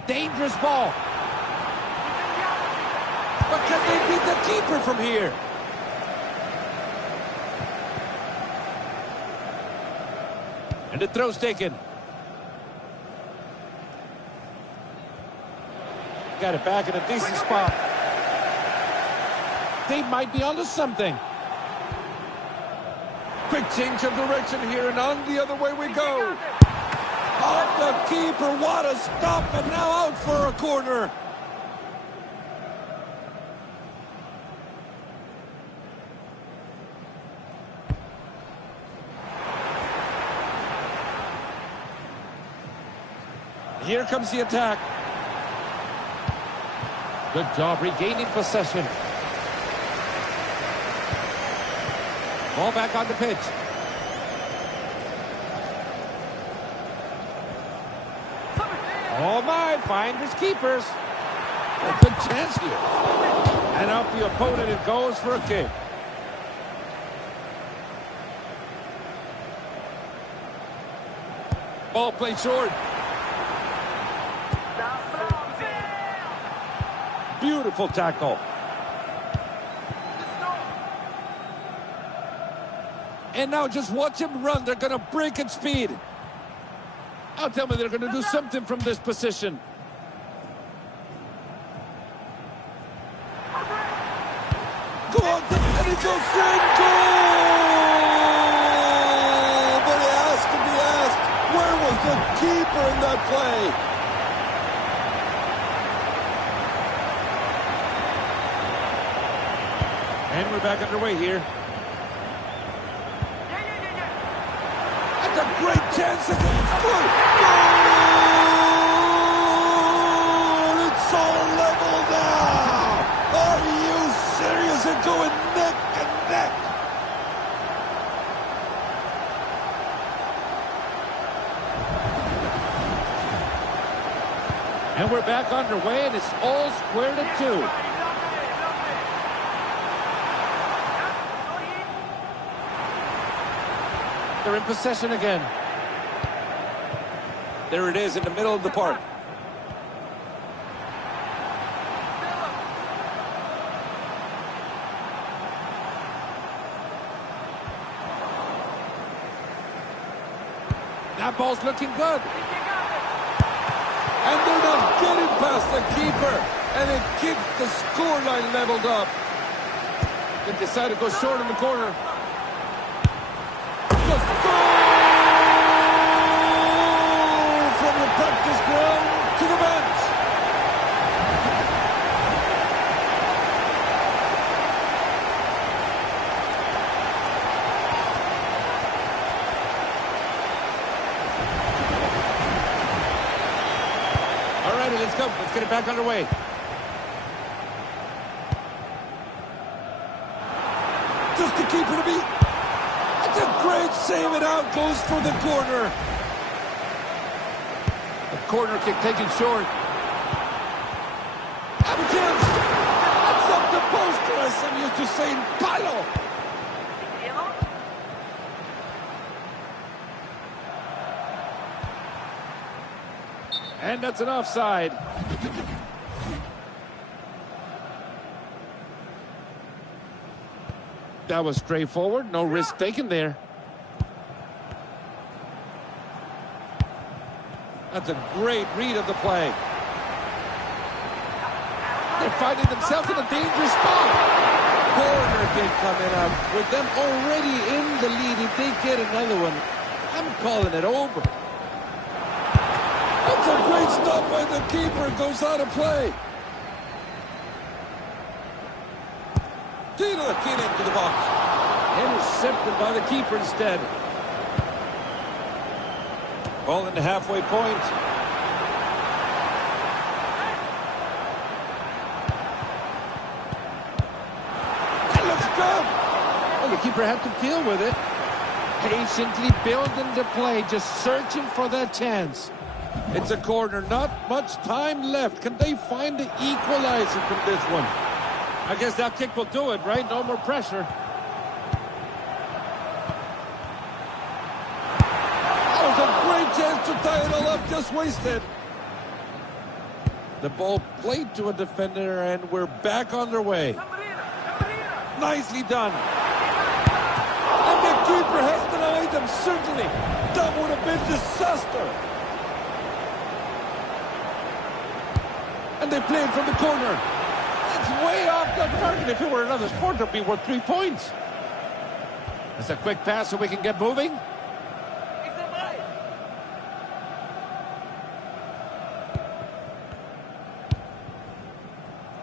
Dangerous ball. But can they beat the keeper from here? And the throw's taken. Got it back in a decent spot. They might be onto something. Quick change of direction here, and on the other way we go. Off the keeper, what a stop, and now out for a corner. Here comes the attack. Good job regaining possession. Ball back on the pitch. Oh my, finders keepers. A good chance here. And off the opponent it goes for a kick. Ball played short. Beautiful tackle. And now just watch him run. They're going to break at speed. I'll tell me they're going to do something from this position. Go on, and he goes in. Goal! But it has to be asked, where was the keeper in that play? And we're back underway here. That's a great chance against goal! It's all level now! Are you serious? They're going neck and neck! And we're back underway, and it's all squared at 2. They're in possession again. There it is in the middle of the park. That ball's looking good. And they're not getting past the keeper. And it keeps the scoreline leveled up. They decide to go short in the corner. From the practice ground to the bench. All righty, let's go. Let's get it back underway. Just to keep it to beat. That's a great save, and out goes for the corner. A corner kick taken short. Have a chance. That's up the post, as I'm used to saying, palo. And that's an offside. That was straightforward, no risk taken there. That's a great read of the play. They're finding themselves in a dangerous spot. Corner kick coming up. With them already in the lead, if they get another one, I'm calling it over. That's a great stop by the keeper. Goes out of play. Tino Aquino into the box. Intercepted by the keeper instead. Ball in the halfway point. That looks good. Well, the keeper had to deal with it. Patiently building the play, just searching for that chance. It's a corner, not much time left. Can they find the equalizer from this one? I guess that kick will do it, right? No more pressure. That was a great chance to tie it all up, just wasted. The ball played to a defender, and we're back on their way. Nicely done. And the keeper has denied them, certainly. That would have been disaster. And they play it from the corner. It's way off the target. If it were another sport, it would be worth 3 points. That's a quick pass so we can get moving.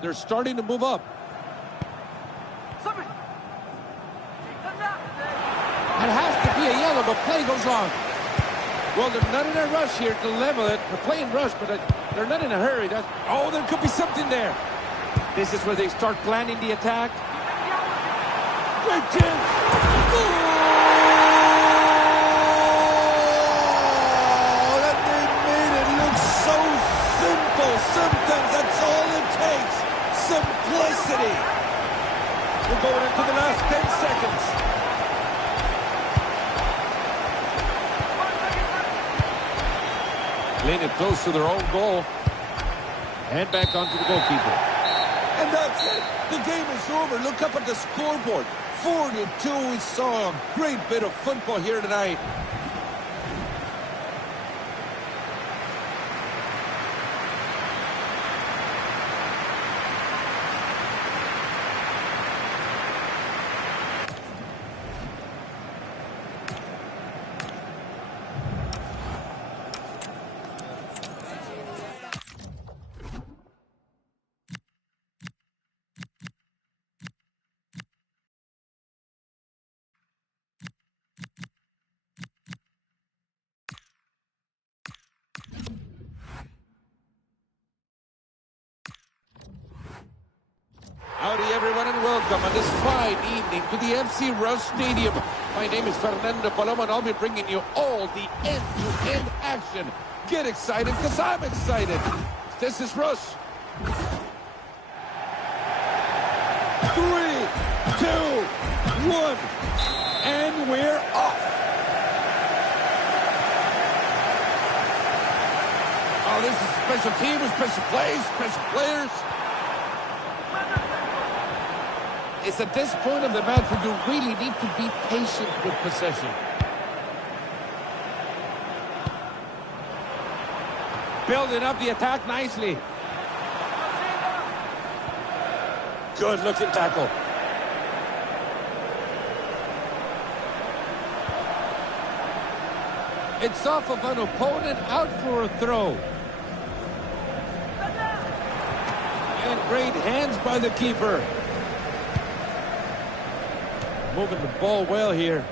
They're starting to move up. It has to be a yellow, but play goes on. Well, they're not in a rush here to level it. They're playing rush, but they're not in a hurry. Oh, there could be something there. This is where they start planning the attack. Great chance. Oh, that they made it look so simple. Sometimes that's all it takes. Simplicity. We're going into the last 10 seconds. Playing it close to their own goal. And back onto the goalkeeper. And that's it. The game is over. Look up at the scoreboard. 4-2. We saw a great bit of football here tonight. Howdy everyone and welcome on this fine evening to the FC Rush Stadium. My name is Fernando Paloma and I'll be bringing you all the end-to-end action. Get excited because I'm excited. This is Rush. 3, 2, 1, and we're off. Oh, this is special team with special plays, special players. It's at this point of the match where you really need to be patient with possession. Building up the attack nicely. Good looking tackle. It's off of an opponent out for a throw. And great hands by the keeper. Moving the ball well here.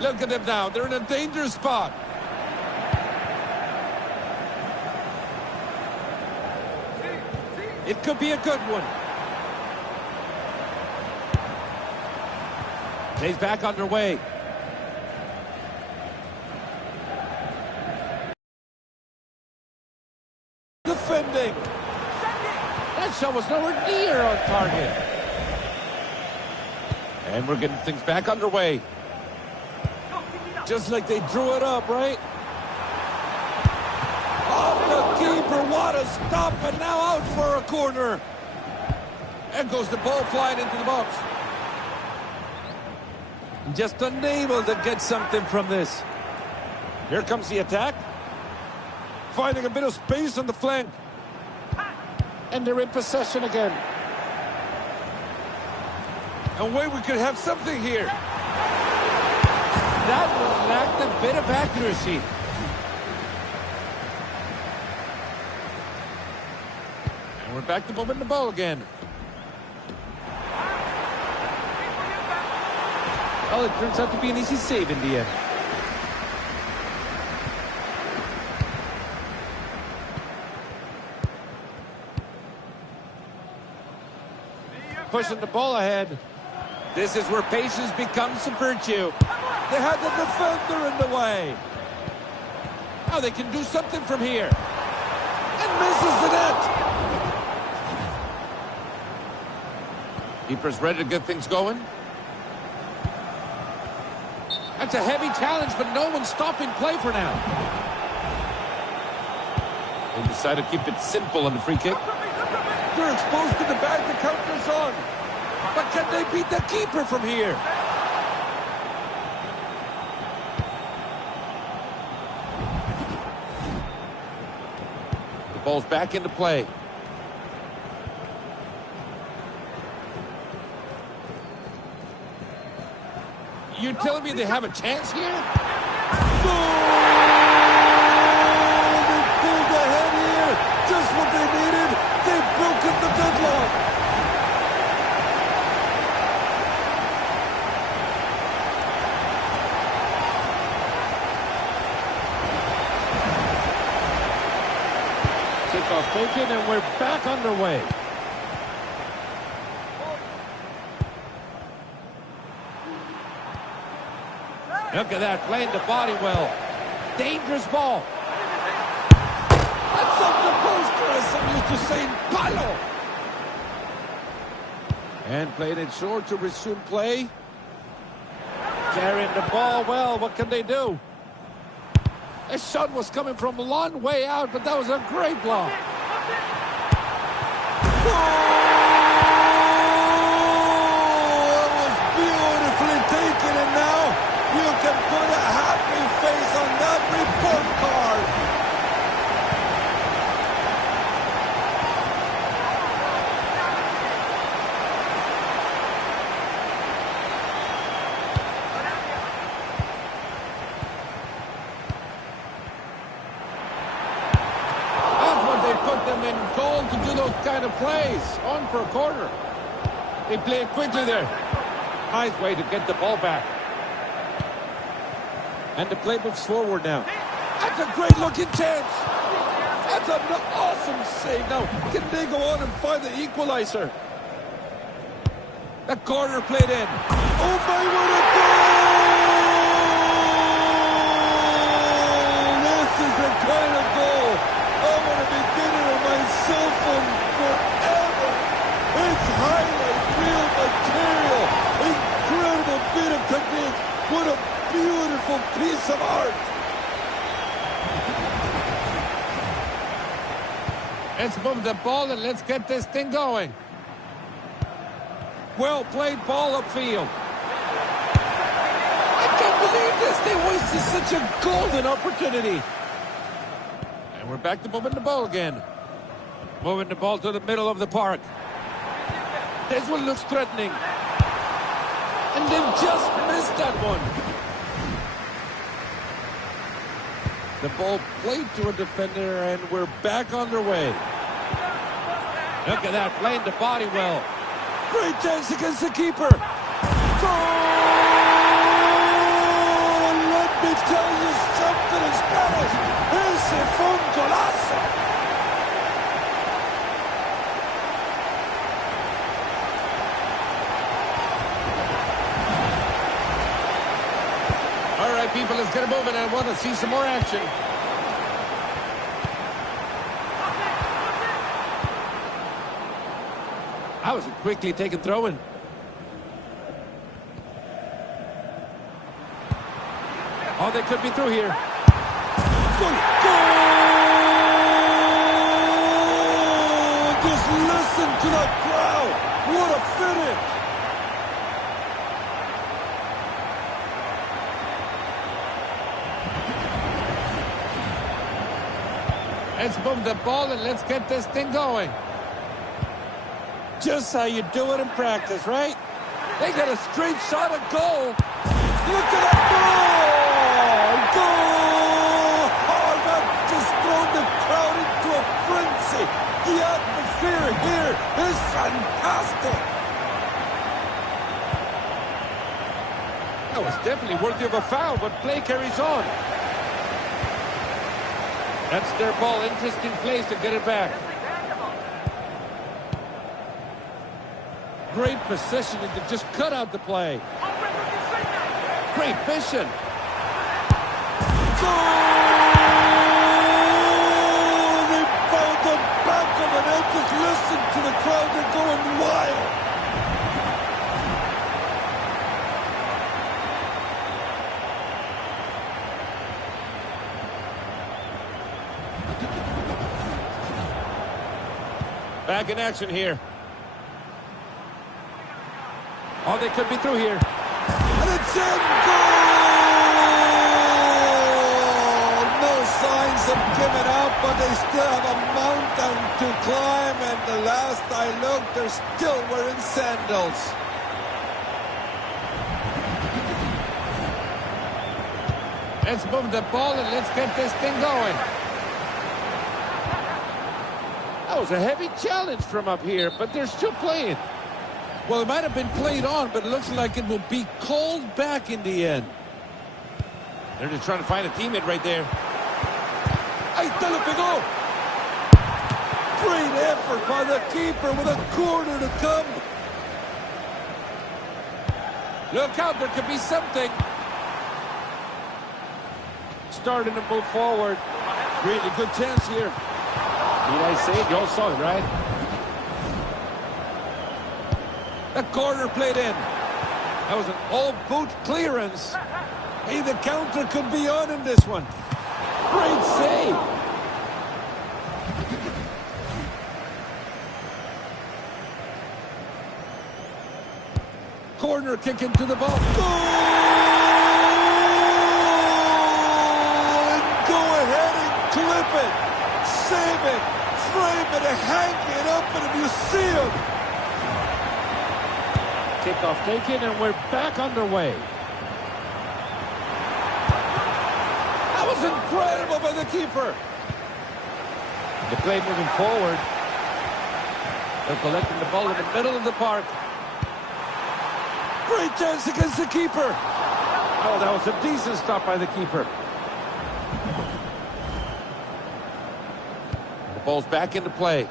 Look at them now. They're in a dangerous spot. It could be a good one. Plays back underway. Defending. That shot was nowhere near on target. And we're getting things back underway. Just like they drew it up, right? Off the keeper, what a stop, and now out for a corner. And goes the ball flying into the box. Just unable to get something from this. Here comes the attack. Finding a bit of space on the flank. And they're in possession again. And wait, we could have something here. That one lacked a bit of accuracy. And we're back to moving the ball again. Well, it turns out to be an easy save in the end. Pushing the ball ahead. This is where patience becomes a virtue. They had the defender in the way. Now they can do something from here. And misses the net. Keeper's ready to get things going. That's a heavy challenge, but no one's stopping play for now. They decide to keep it simple on the free kick. They're exposed to the back, the counter's on. But can they beat the keeper from here? The Ball's back into play. You're telling me they have a chance here? Goal! They pulled ahead here. Just what they needed. They've broken the deadlock. Kickoff taken, and we're back underway. Look at that, playing the body well. Dangerous ball. That's off the post, Chris. I'm used to saying palo. And playing it short to resume play. Carrying the ball well. What can they do? A shot was coming from a long way out, but that was a great block. That was beautifully taken, and now you can put a happy face on that report card. In goal to do those kind of plays. On for a corner. They play it quickly there. Nice way to get the ball back. And the play moves forward now. That's a great looking chance. That's an awesome save. Now, can they go on and find the equalizer? The corner played in. Oh my, what a goal! This is the kind of goal I want to be getting on my cell phone forever. It's highlight reel material. Incredible bit of technique. What a beautiful piece of art. Let's move the ball and let's get this thing going. Well played ball upfield. I can't believe this. They wasted such a golden opportunity. And we're back to moving the ball again. Moving the ball to the middle of the park. This one looks threatening. And they've just missed that one. The ball played to a defender, and we're back underway. Look at that, playing the body well. Great chance against the keeper. Goal! Let me tell you something in Spanish. Ese fue un golazo. All right, people, let's get it moving. I want to see some more action. That was a quickly taken throw-in. Oh, they could be through here. Goal! Just listen to that crowd. What a finish. Let's move the ball and let's get this thing going. Just how you do it in practice, right? They got a straight shot at goal. Look at that goal! Goal! Oh, that just thrown the crowd into a frenzy. The atmosphere here is fantastic. That was definitely worthy of a foul, but play carries on. That's their ball. Interesting place to get it back. Great positioning to just cut out the play. Great vision. Goal! They found the back of it. And just listen to the crowd. They're going wild. Back in action here. Oh, they could be through here. And it's in goal! No signs of given up, but they still have a mountain to climb, and the last I looked, they're still wearing sandals. Let's move the ball and let's get this thing going. That was a heavy challenge from up here, but they're still playing. Well, it might have been played on, but it looks like it will be called back in the end. They're just trying to find a teammate right there. Ahí está el pegó. Great effort by the keeper with a corner to come. Look out, there could be something. Starting to move forward. Really good chance here. Did I say it? You all saw it, right? The corner played in. That was an all-boot clearance. Hey, the counter could be on in this one. Great save. Corner kick into the ball. Goal! And go ahead and clip it. Save it. Frame it and hang it up in a museum. Kickoff taken, and we're back underway. That was incredible by the keeper. The play moving forward. They're collecting the ball in the middle of the park. Great chance against the keeper. Oh, that was a decent stop by the keeper. The ball's back into play.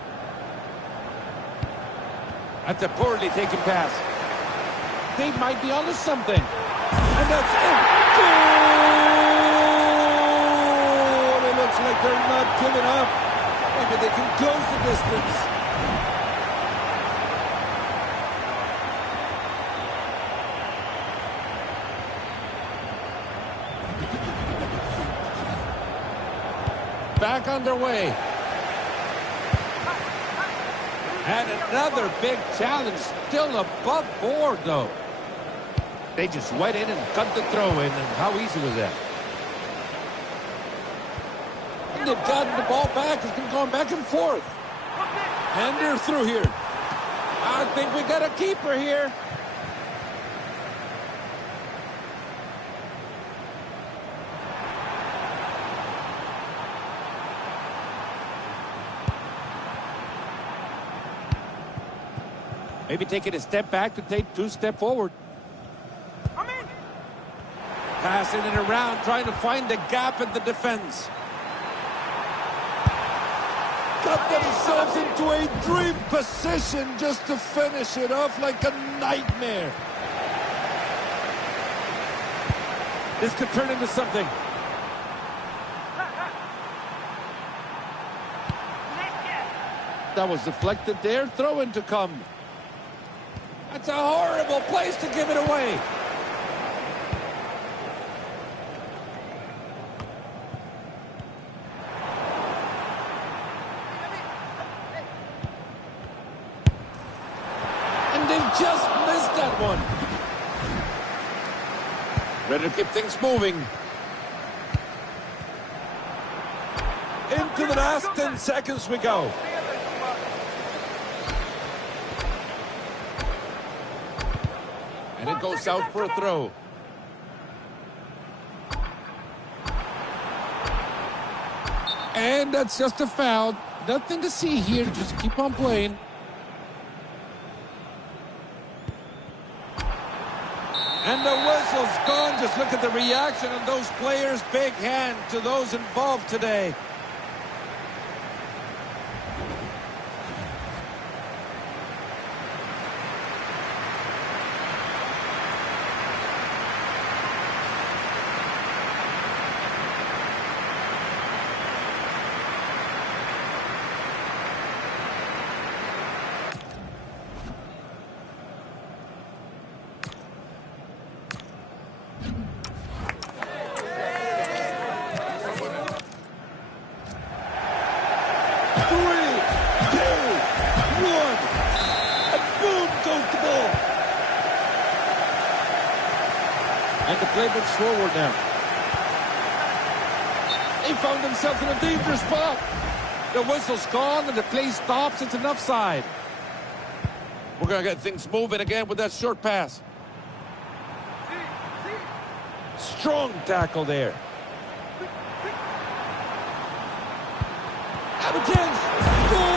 That's a poorly taken pass. They might be onto something. And that's it. Goal! It looks like they're not giving up. Maybe they can close the distance. Back underway. And another big challenge, still above board, though. They just went in and cut the throw in, and how easy was that? And they've gotten the ball back. It's been going back and forth. And they're through here. I think we got a keeper here. Maybe taking a step back to take 2 steps forward. Passing it around, trying to find the gap in the defense. Got themselves into a dream position just to finish it off like a nightmare. This could turn into something. That was deflected there. Throw in to come. That's a horrible place to give it away. And they've just missed that one. Ready to keep things moving. Into the last 10 seconds we go. And it goes out for a throw. And that's just a foul. Nothing to see here. Just keep on playing. And the whistle's gone. Just look at the reaction of those players. Big hand to those involved today. And the play moves forward now. A They found themselves in a dangerous spot. The whistle's gone and the play stops. It's an offside. We're going to get things moving again with that short pass. Strong tackle there. Have a chance. Goal!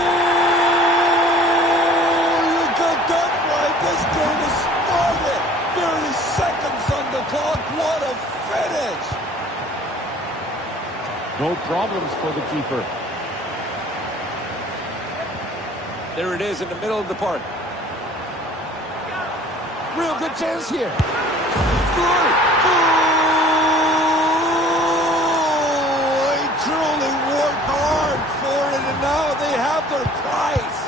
You got that right. This game is started. Barely seconds on the clock. What a finish. No problems for the keeper. There it is in the middle of the park. Real good chance here. Goal! They truly worked hard for it, and now they have their prize.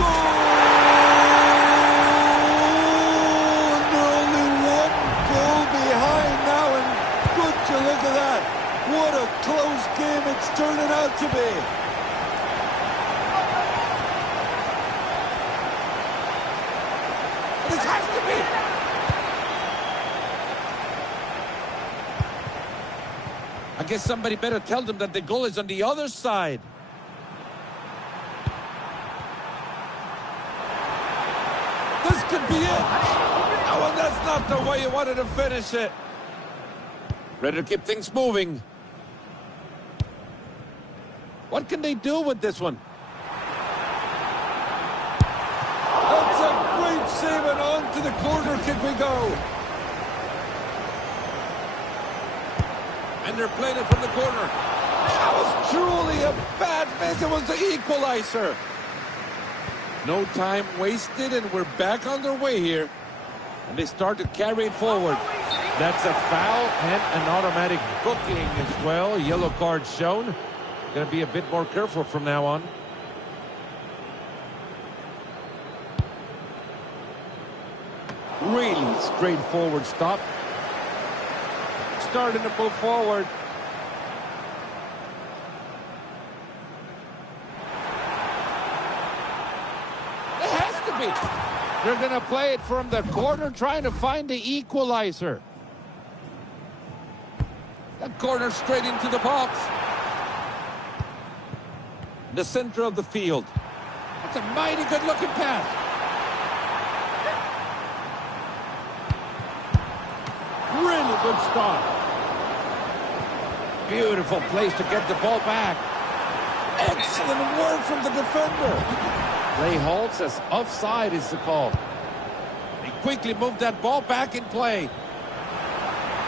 Goal! And they're only one goal behind now, and would you look at that? What a close game it's turning out to be. This has to be. I guess somebody better tell them that the goal is on the other side. This could be it. Oh, and that's not the way you wanted to finish it. Ready to keep things moving. What can they do with this one? That's a great save, and on to the corner kick we go. And they're playing it from the corner. That was truly a bad miss. It was the equalizer. No time wasted, and we're back on their way here. And they start to carry it forward. That's a foul and an automatic booking as well. Yellow card shown. Going to be a bit more careful from now on. Really straightforward stop. Starting to move forward. It has to be. They're going to play it from the corner, trying to find the equalizer. That corner straight into the box. The center of the field. That's a mighty good-looking pass. Really good start. Beautiful place to get the ball back. Excellent work from the defender. Play halts as offside is the call. They quickly moved that ball back in play.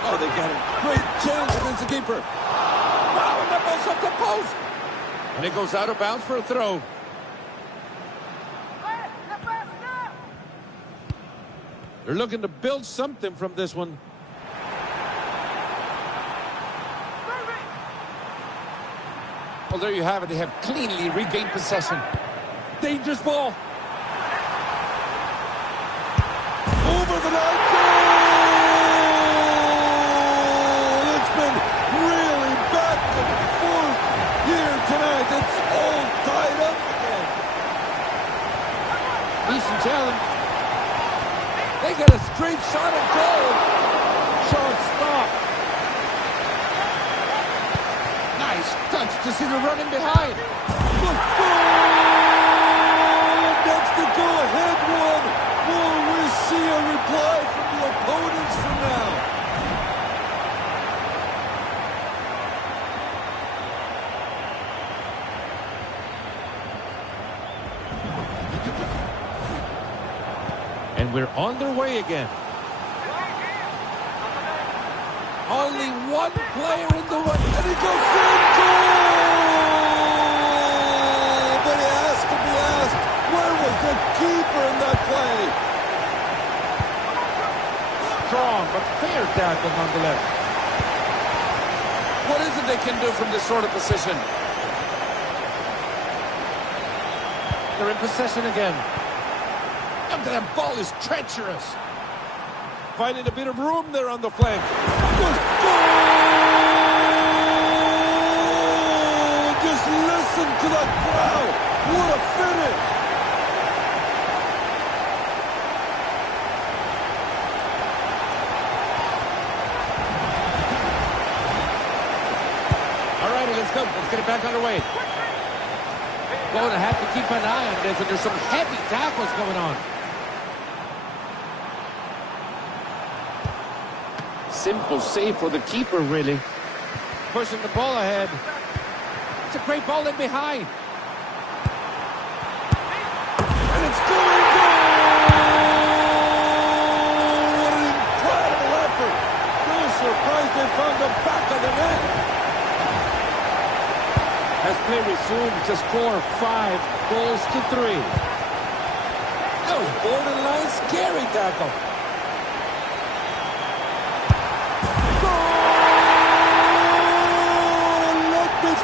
Oh, they got a great chance against the keeper. Wow, and that ball's off the post. And it goes out of bounds for a throw. They're looking to build something from this one. Well, there you have it. They have cleanly regained possession. Dangerous ball. Over the line. Goal! It's been really back and forth here tonight. It's all tied up again. Decent challenge. They got a straight shot at goal. Short stop. Nice touch to see the running behind. Goal! That's the go-ahead one. Will we see a reply from the opponents from now? And we're on their way again. Only one player in the way, and he goes in. Goal! But it has to be asked, where was the keeper in that play? Strong, but fair tackle nonetheless. What is it they can do from this sort of position? They're in possession again. That ball is treacherous. Finding a bit of room there on the flank. Goal! Just listen to that crowd. What a finish. get it back underway. Going to have to keep an eye on this, and there's some heavy tackles going on. Simple save for the keeper, really. Pushing the ball ahead. It's a great ball in behind. And it's going goal! What an incredible effort. No surprise they found the back of the net. As play resumes to score 5-3. That was borderline scary tackle.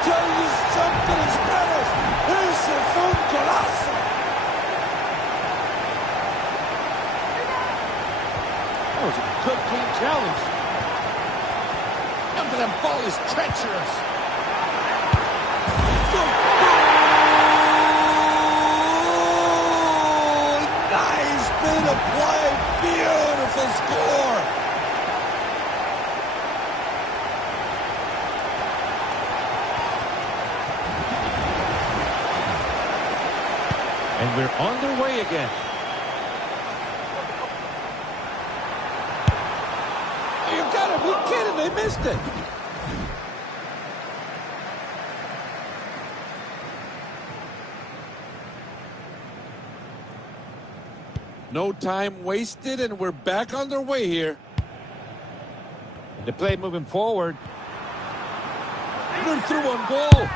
Tell you something in Spanish. Ese fue un golazo. That was a good, clean challenge. And that ball is treacherous. Oh, nice bit of play. Beautiful score. And we're on their way again. You gotta be kidding, they missed it. No time wasted, and we're back on their way here. And the play moving forward. They're through on goal.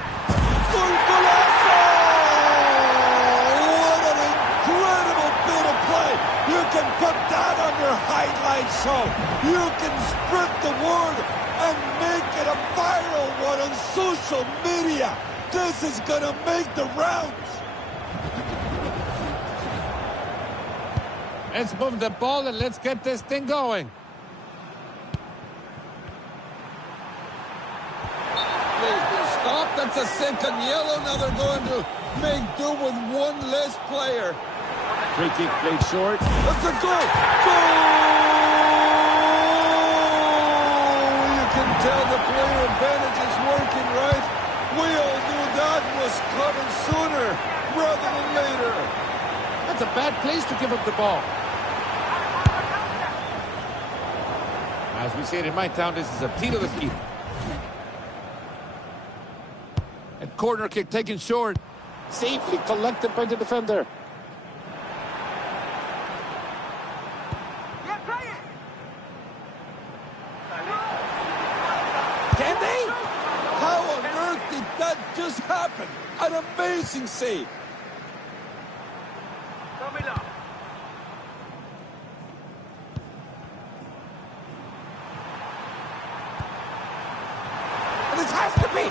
You can put that on your highlight show. You can spread the word and make it a viral one on social media. This is gonna make the rounds. Let's move the ball and let's get this thing going. They've been stopped. That's a second yellow. Now they're going to make do with one less player. Free kick played short. That's a goal! Goal! You can tell the player advantage is working, right? We all knew that was coming sooner rather than later. That's a bad place to give up the ball. As we say it in my town, this is a tiro de esquina. And corner kick taken short. Safely collected by the defender. Can they? How on earth did that just happen? An amazing save. And this has to be.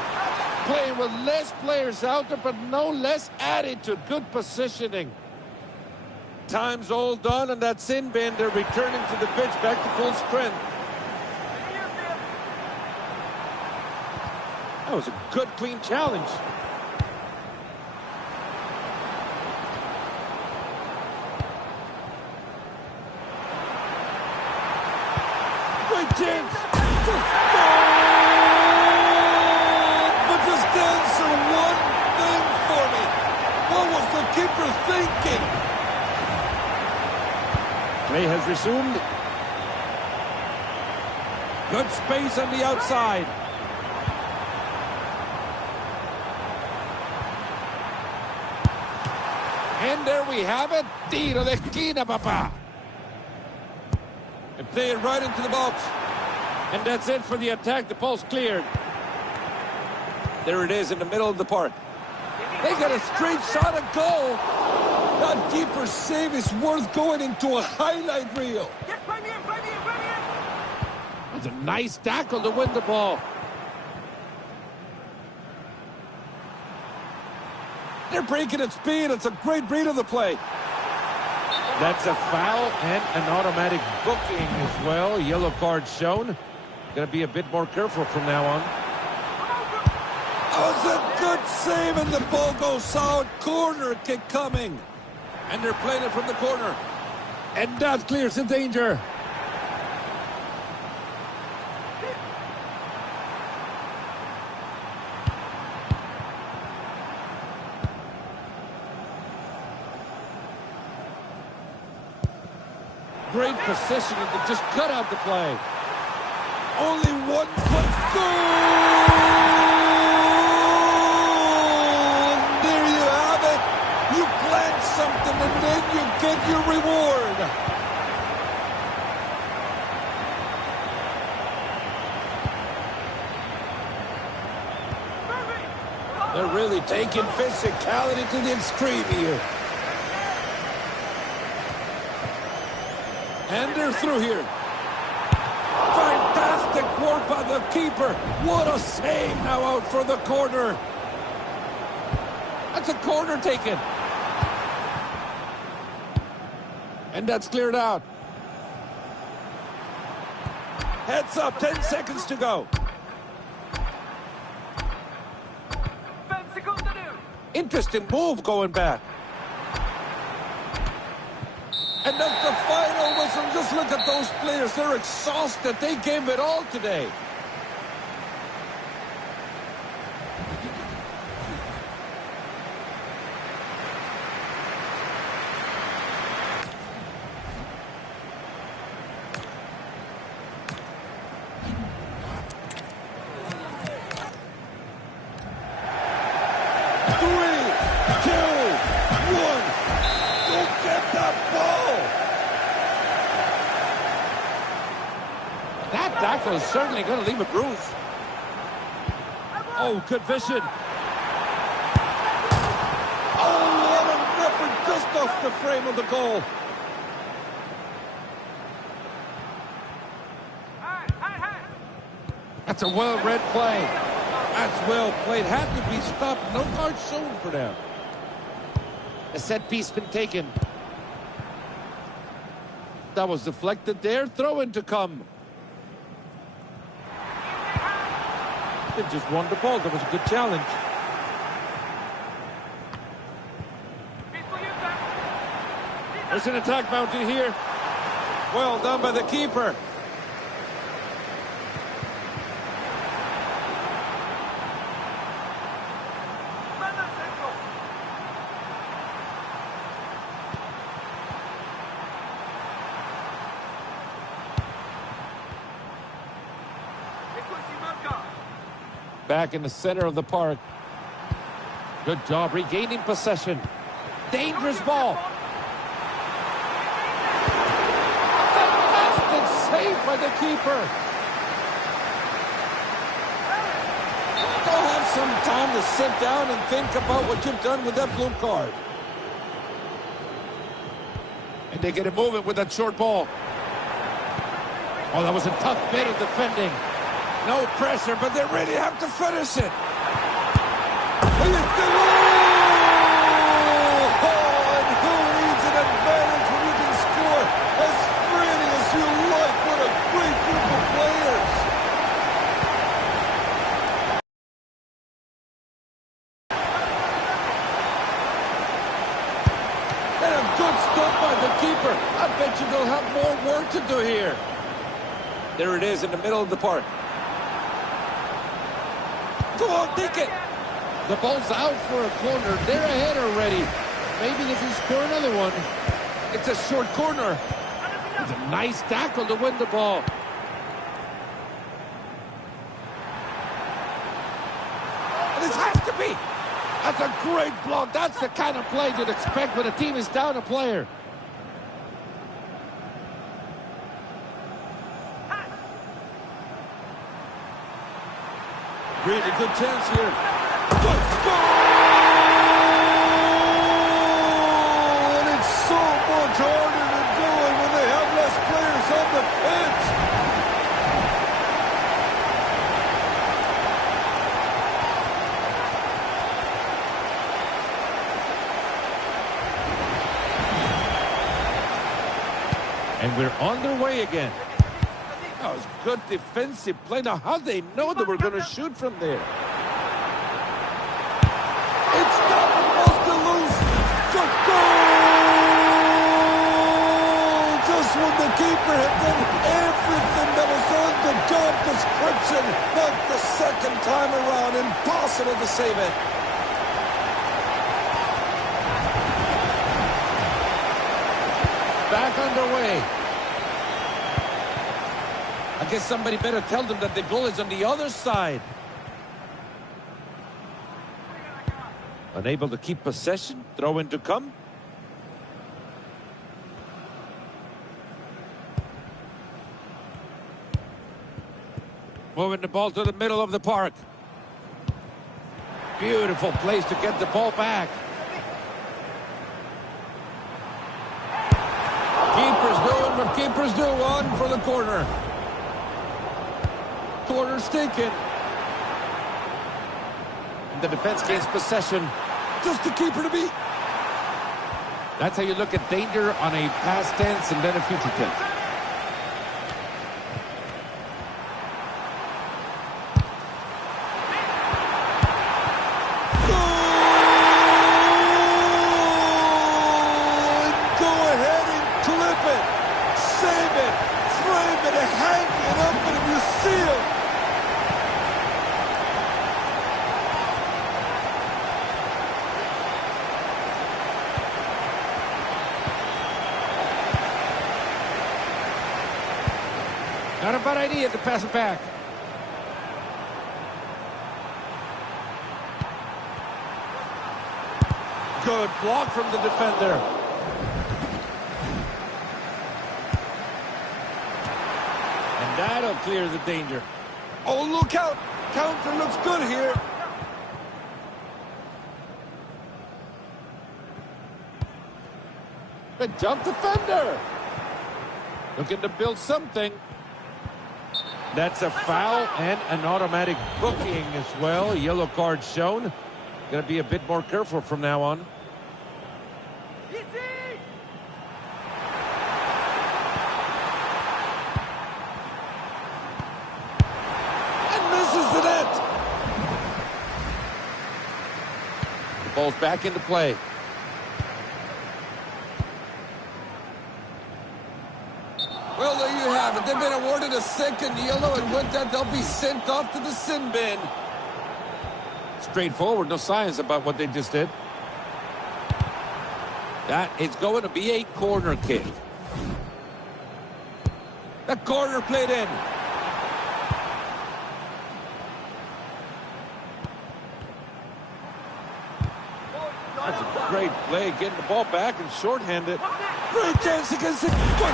Playing with less players out there, but no less attitude. Good positioning. Time's all done, and that's in, Ben. They're returning to the pitch back to full strength. That was a good, clean challenge. Great chance. But just answer one thing for me. What was the keeper thinking? Play has resumed. Good space on the outside. And there we have it. Tiro de esquina, papá. And play it right into the box. And that's it for the attack. The ball's cleared. There it is in the middle of the park. They got a straight shot at goal. That keeper's save is worth going into a highlight reel. That's a nice tackle to win the ball. They're breaking at speed. It's a great read of the play. That's a foul and an automatic booking as well. Yellow card shown. Got to be a bit more careful from now on. Oh, it's a good save, and the ball goes out. Corner kick coming. And they're playing it from the corner. And that clears the danger. great possession and they just cut out the play. Only one foot goal! And there you have it. You plant something and then you get your reward. They're really taking physicality to the extreme here. And they're through here. Fantastic work by the keeper. What a save now out for the corner. That's a corner taken. And that's cleared out. Heads up, 10 seconds to go. Interesting move going back. And that's the final whistle. Just look at those players. They're exhausted. They gave it all today. That tackle is certainly going to leave a bruise. Oh, good vision. Oh, what an effort just off the frame of the goal. That's a well-read play. That's well played. Had to be stopped. No card shown for them. A set piece been taken. That was deflected there. Throw in to come. They just won the ball. That was a good challenge. There's an attack mounted here. Well done by the keeper. Back in the center of the park. Good job regaining possession. Dangerous ball. Fantastic save by the keeper. Go have some time to sit down and think about what you've done with that blue card. And they get it moving with that short ball. Oh, that was a tough bit of defending. No pressure, but they really have to finish it. And it's the goal! Oh, and who needs an advantage when you can score as freely as you like? What a great group of players. And a good stop by the keeper. I bet you they'll have more work to do here. There it is in the middle of the park. Go on, take it. The ball's out for a corner. They're ahead already. Maybe they can score another one. It's a short corner. It's a nice tackle to win the ball. And this has to be. That's a great block. That's the kind of play you'd expect when a team is down a player. Really good chance here. Good goal! And it's so much harder to do it when they have less players on the pitch. And we're on their way again. That was good defensive play. Now, how they know they were going to shoot from there? It's got almost to lose. The goal! Just when the keeper had done everything that was on the job description. Not the second time around. Impossible to save it. Back underway. guess somebody better tell them that the goal is on the other side. Unable to keep possession. Throw in to come. Moving the ball to the middle of the park. Beautiful place to get the ball back. Keeper's doing what keepers do. On for the corner. Corner's taken. And the defense gains possession. Just the keeper to beat. That's how you look at danger on a past tense and then a future tense. Not a bad idea to pass it back. Good block from the defender. And that'll clear the danger. Oh, look out. Counter looks good here. The jump defender. Looking to build something. That's a foul and an automatic booking as well. Yellow card shown. Going to be a bit more careful from now on. And misses the net. The ball's back into play. Well, there you have it. They've been awarded a second yellow, and with that, they'll be sent off to the sin bin. Straightforward, no science about what they just did. That is going to be a corner kick. The corner played in. That's a great play, getting the ball back and shorthanded. Great chance against it. Goal!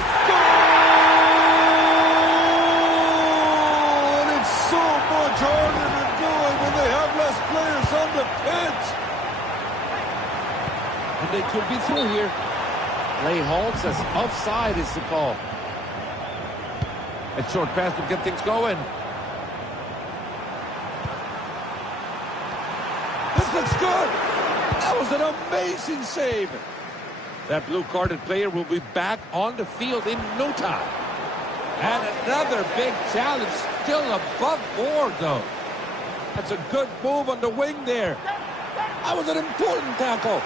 And it's so much harder to do it when they have less players on the pitch. And they could be through here. Play halts as offside is the call. A short pass will get things going. This looks good. That was an amazing save. That blue-carded player will be back on the field in no time. And another big challenge, still above board, though. That's a good move on the wing there. That was an important tackle.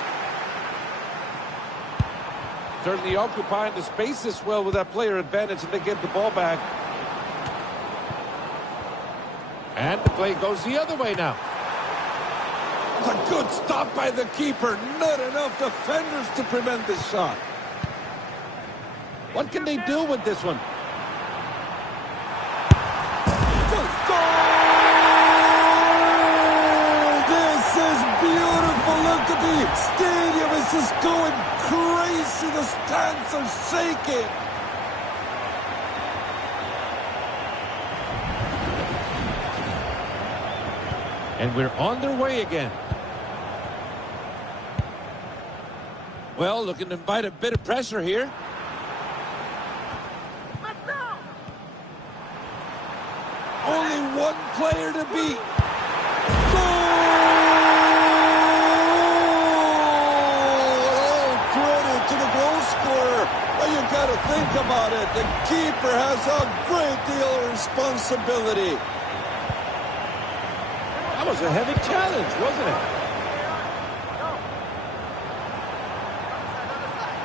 Certainly occupying the space as well with that player advantage, and they get the ball back. And the play goes the other way now. It's a good stop by the keeper. Not enough defenders to prevent this shot. What can they do with this one? This is beautiful. Look at the stadium. It's just going crazy. The stands are shaking. And we're on their way again. Well, looking to invite a bit of pressure here. Only one player to beat. Goal! All credit to the goal scorer. Well, you got to think about it. The keeper has a great deal of responsibility. That was a heavy challenge, wasn't it?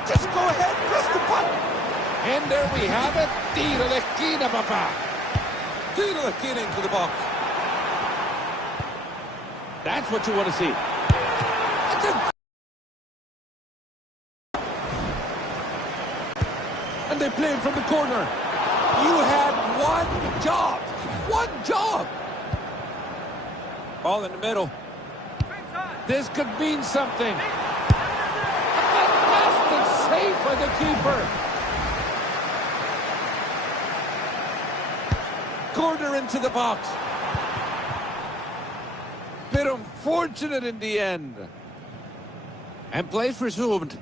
Just go ahead, press the button. And there we have it. Tiro de esquina, papá. Tiro de esquina into the box. That's what you want to see. And they play it from the corner. You had one job. One job. Ball in the middle. This could mean something. A fantastic save by the keeper. Corner into the box. Bit unfortunate in the end. And play's resumed.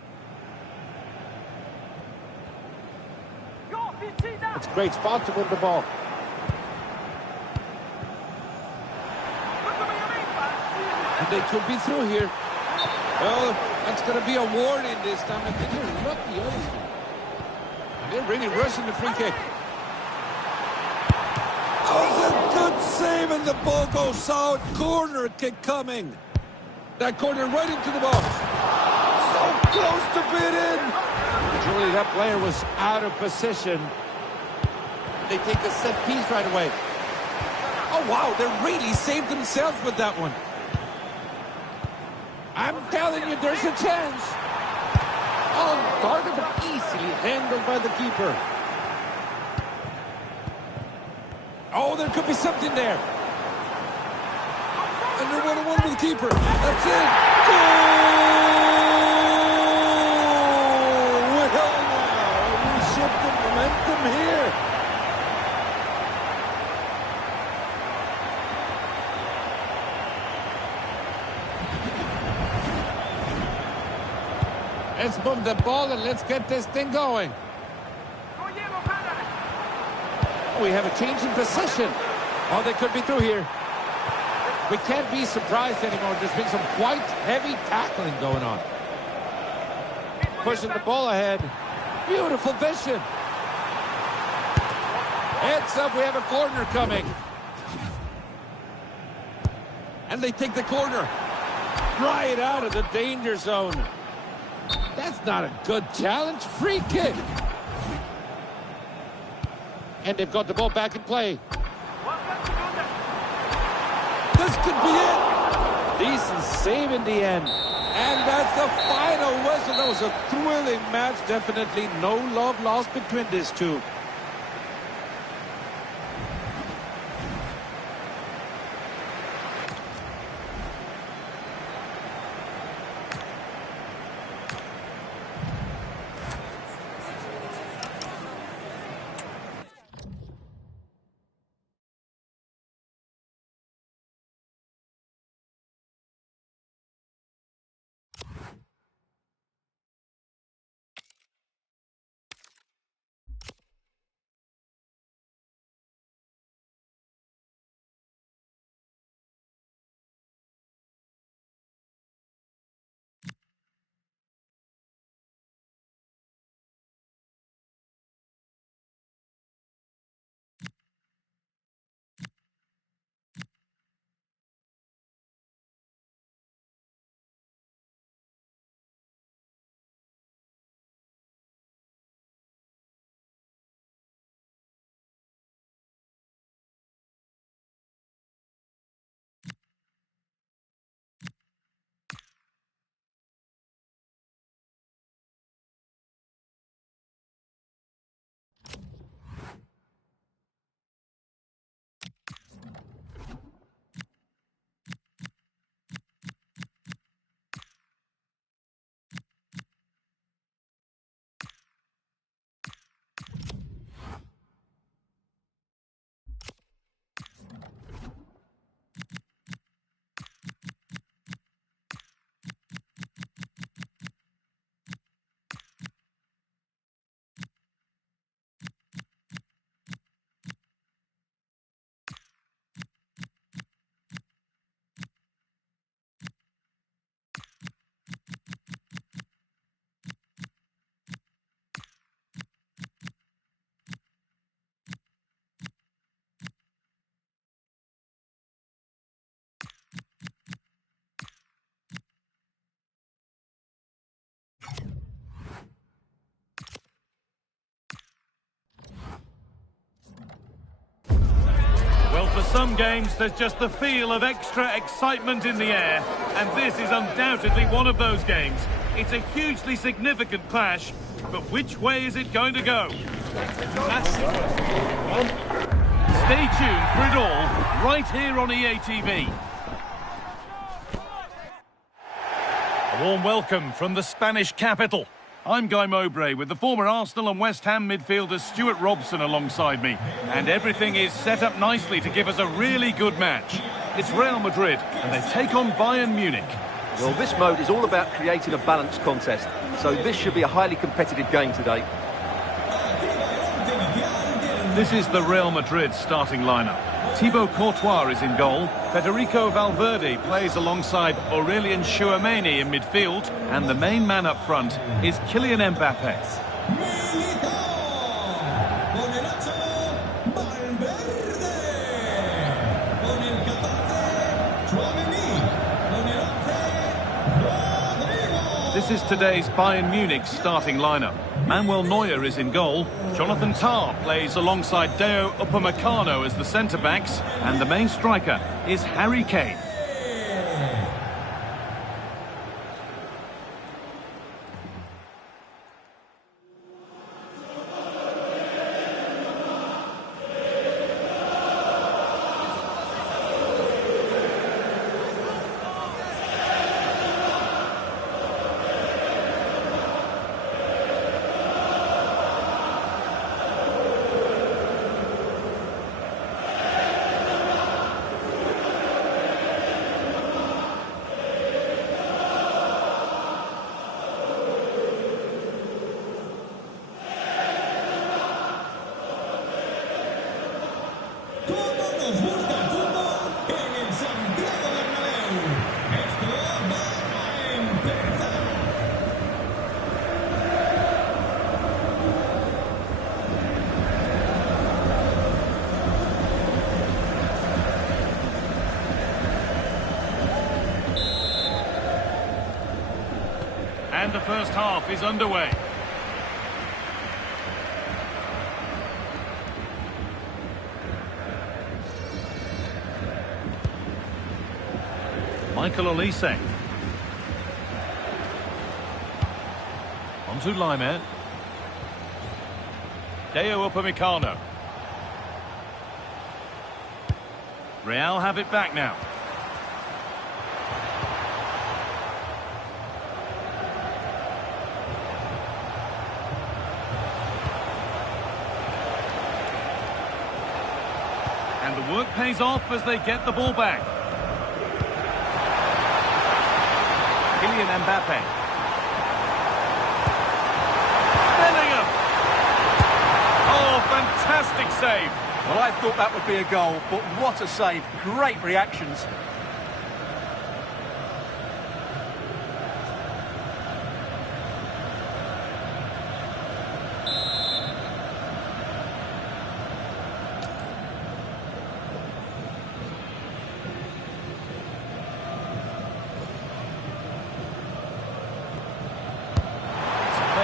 It's a great spot to win the ball. And they could be through here. Well, that's going to be a warning this time. I think they're lucky, honestly. And they're really rushing the free kick. Oh, it's a good save, and the ball goes out. Corner kick coming. That corner right into the box. So close to being in. Surely that player was out of position. They take a set piece right away. Oh, wow, they really saved themselves with that one. I'm telling you, there's a chance. On target, but easily handled by the keeper. Oh, there could be something there. And they're 1-on-1 with the keeper. That's it. Goal! Well, now, we shifted momentum here. Let's move the ball and let's get this thing going. We have a change in possession. Oh, they could be through here. We can't be surprised anymore. There's been some quite heavy tackling going on. Pushing the ball ahead. Beautiful vision. Heads up, we have a corner coming. And they take the corner. Right out of the danger zone. That's not a good challenge. Free kick. And they've got the ball back in play. This could be it. Decent save in the end. And that's the final whistle. That was a thrilling match. Definitely no love lost between these two. Well, for some games, there's just the feel of extra excitement in the air, and this is undoubtedly one of those games. It's a hugely significant clash, but which way is it going to go? Stay tuned for it all, right here on EA TV. A warm welcome from the Spanish capital. I'm Guy Mowbray with the former Arsenal and West Ham midfielder Stuart Robson alongside me. And everything is set up nicely to give us a really good match. It's Real Madrid, and they take on Bayern Munich. Well, this mode is all about creating a balanced contest, so this should be a highly competitive game today. This is the Real Madrid starting lineup. Thibaut Courtois is in goal. Federico Valverde plays alongside Aurelien Tchouameni in midfield. And the main man up front is Kylian Mbappe. This is today's Bayern Munich starting lineup. Manuel Neuer is in goal. Jonathan Tah plays alongside Deo Upamecano as the centre-backs. And the main striker is Harry Kane. And the first half is underway. Michael Olise. On to Laimer. Deo Upamecano. Real have it back now. And the work pays off as they get the ball back. Kylian Mbappe. Bellingham. Oh, fantastic save. Well, I thought that would be a goal, but what a save. Great reactions.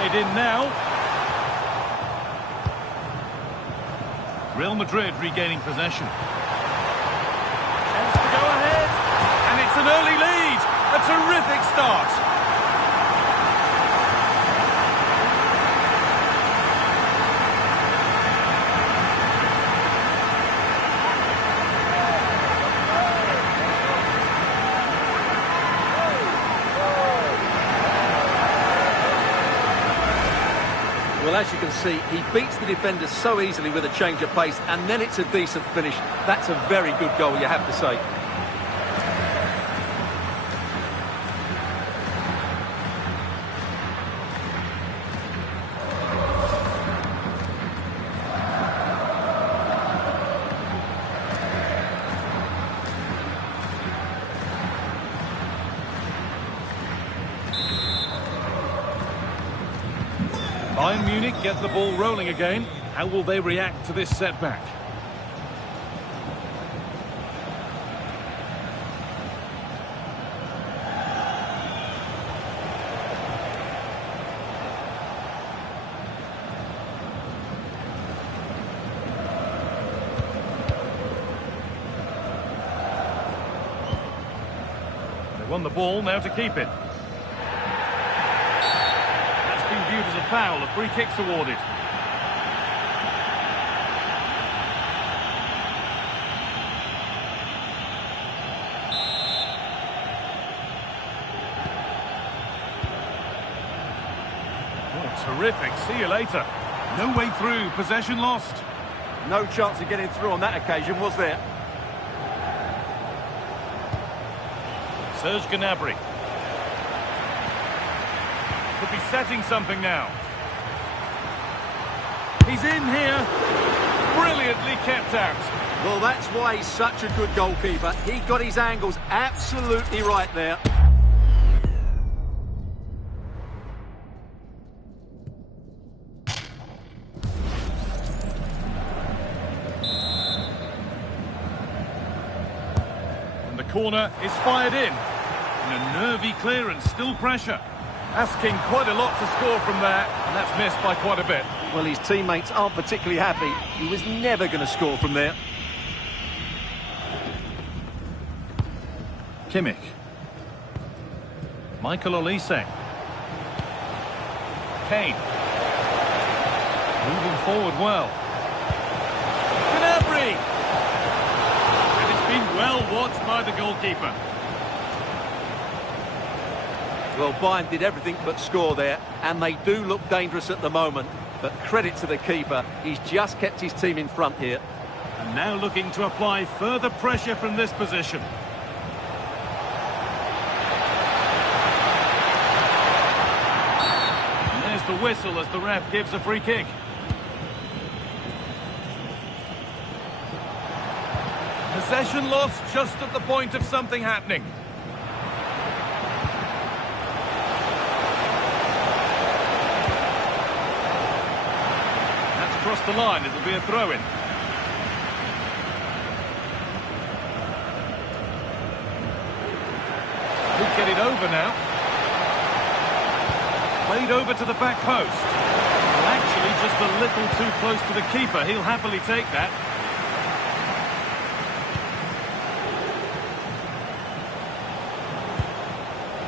In now. Real Madrid regaining possession. Chance to go ahead. And it's an early lead. A terrific start. Well, as you can see, he beats the defenders so easily with a change of pace, and then it's a decent finish. That's a very good goal, you have to say. Bayern Munich get the ball rolling again. How will they react to this setback? They won the ball, now to keep it. Viewed as a foul, a free kick's awarded. Oh, terrific. See you later. No way through. Possession lost. No chance of getting through on that occasion, was there? Serge Gnabry. Could be setting something now. He's in here. Brilliantly kept out. Well, that's why he's such a good goalkeeper. He got his angles absolutely right there. And the corner is fired in. And a nervy clearance, still pressure. Asking quite a lot to score from there, and that's missed by quite a bit. Well, his teammates aren't particularly happy. He was never going to score from there. Kimmich. Michael Olise. Kane. Moving forward well. Gnabry! And it's been well watched by the goalkeeper. Well, Bayern did everything but score there, and they do look dangerous at the moment. But credit to the keeper, he's just kept his team in front here. And now looking to apply further pressure from this position. And there's the whistle as the ref gives a free kick. Possession lost just at the point of something happening. Across the line, it'll be a throw-in. Could get it over now. Played over to the back post. Well, actually, just a little too close to the keeper. He'll happily take that.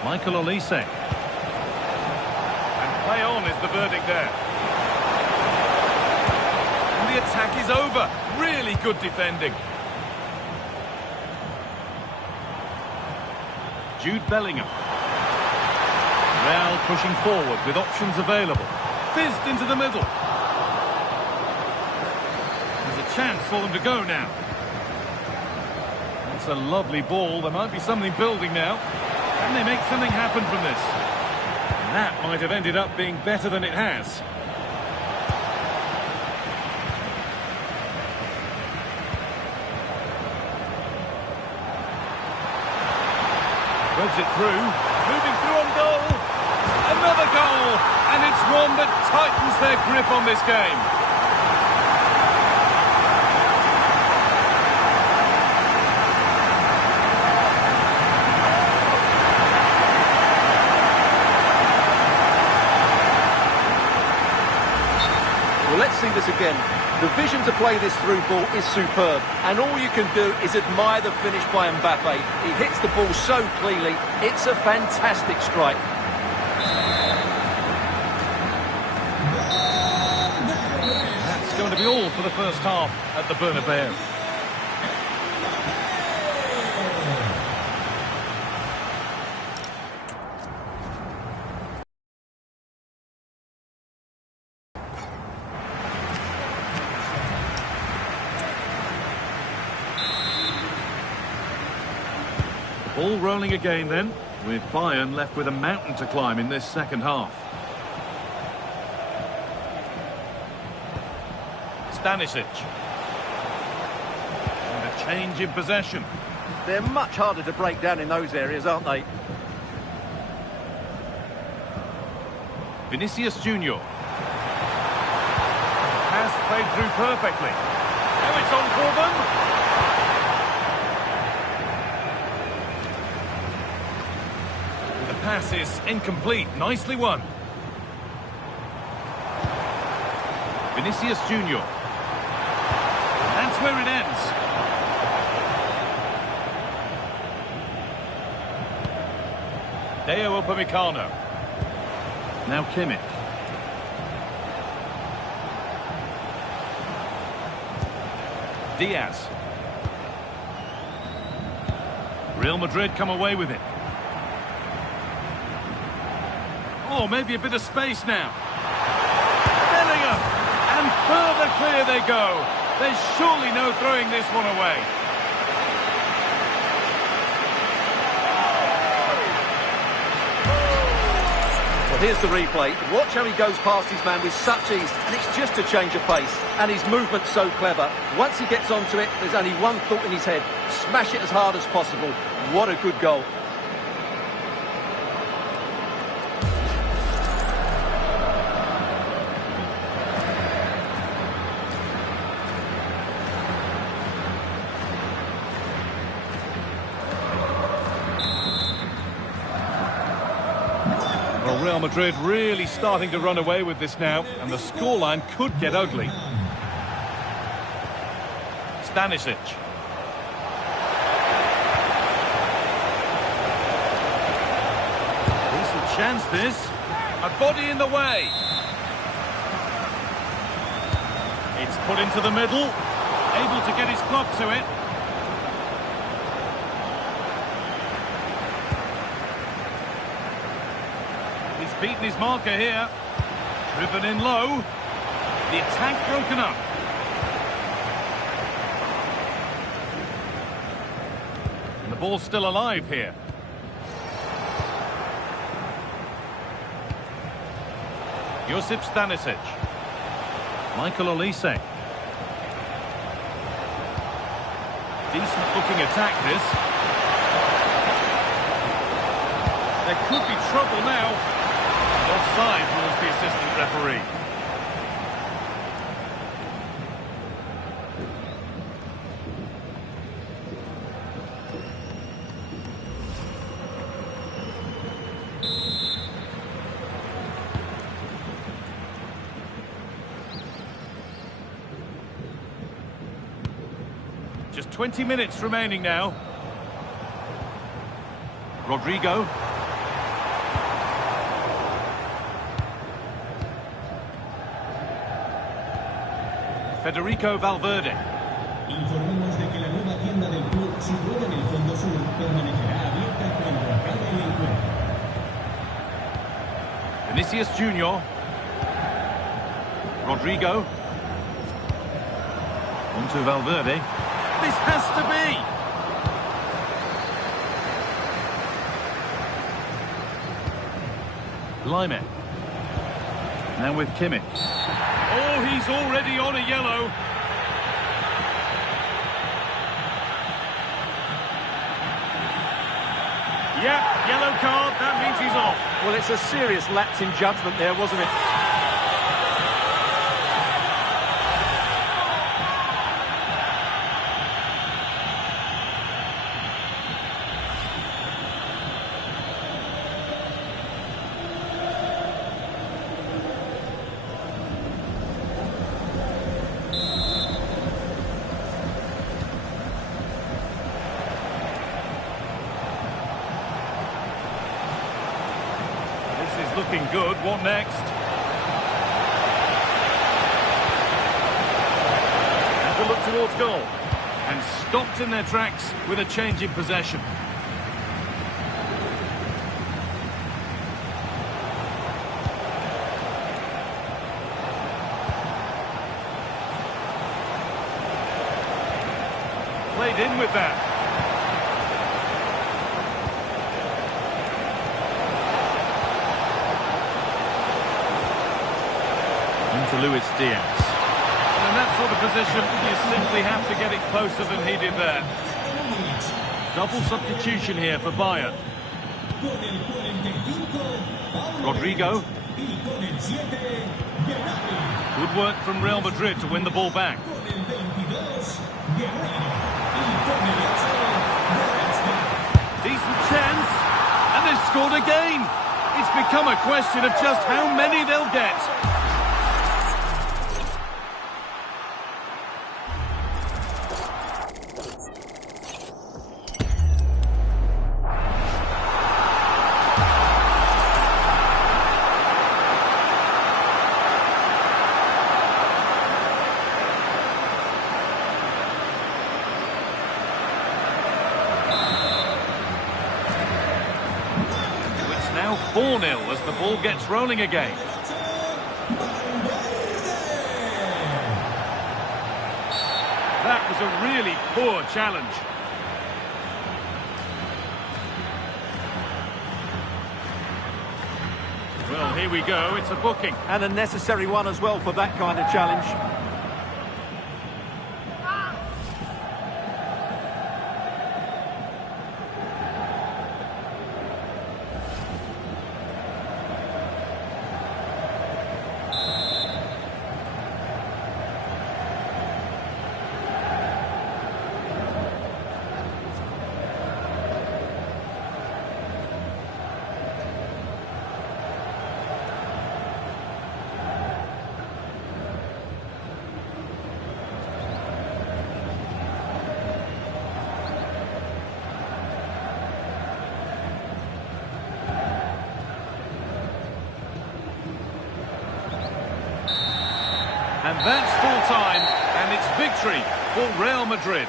Michael Olise. And play on is the verdict there. The attack is over. Really good defending. Jude Bellingham. Real pushing forward with options available. Fizzed into the middle. There's a chance for them to go now. That's a lovely ball. There might be something building now. Can they make something happen from this? And that might have ended up being better than it has. Threads it through, moving through on goal, another goal, and it's one that tightens their grip on this game. Well, let's see this again. The vision to play this through ball is superb, and all you can do is admire the finish by Mbappe. He hits the ball so cleanly, it's a fantastic strike. That's going to be all for the first half at the Bernabeu. Ball rolling again then, with Bayern left with a mountain to climb in this second half. Stanisic. And a change in possession. They're much harder to break down in those areas, aren't they? Vinicius Junior. Pass played through perfectly. Now it's on for them. Pass is incomplete. Nicely won. Vinicius Junior. That's where it ends. Deo Upamecano. Now Kimmich. Diaz. Real Madrid come away with it. Oh, maybe a bit of space now. Bellingham! And further clear they go. There's surely no throwing this one away. Well, here's the replay. Watch how he goes past his man with such ease, and it's just a change of pace. And his movement's so clever. Once he gets onto it, there's only one thought in his head. Smash it as hard as possible. What a good goal. Well, Real Madrid really starting to run away with this now, and the scoreline could get ugly. Stanisic. Decent chance this. A body in the way. It's put into the middle. Able to get his club to it. He's beaten his marker here. Driven in low. The attack broken up. And the ball's still alive here. Josip Stanisic. Michael Olise. Decent looking attack this. There could be trouble now. Offside rules the assistant referee. Just 20 minutes remaining now. Rodrigo. Federico Valverde. Informamos de que la nueva tienda del club, situada en el fondo sur, permanecerá abierta cuando acabe el encuentro. Vinicius Junior. Rodrigo. On to Valverde. This has to be! Lyman. Now with Kimmich. Oh, he's already on a yellow. Yep, yellow card, that means he's off. Well, it's a serious lapse in judgment there, wasn't it? Looking good. What next? And to look towards goal. And stopped in their tracks with a change in possession. Played in with that. To Luis Diaz. And in that sort of position, you simply have to get it closer than he did there. Double substitution here for Bayern. Rodrigo. Good work from Real Madrid to win the ball back. Decent chance. And they've scored again. It's become a question of just how many they'll get. Now 4-0 as the ball gets rolling again. That was a really poor challenge. Well, here we go, it's a booking. And a necessary one as well for that kind of challenge. And that's full-time, and it's victory for Real Madrid.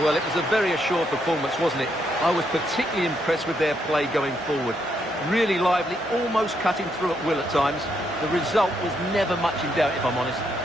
Well, it was a very assured performance, wasn't it? I was particularly impressed with their play going forward. Really lively, almost cutting through at will at times. The result was never much in doubt, if I'm honest.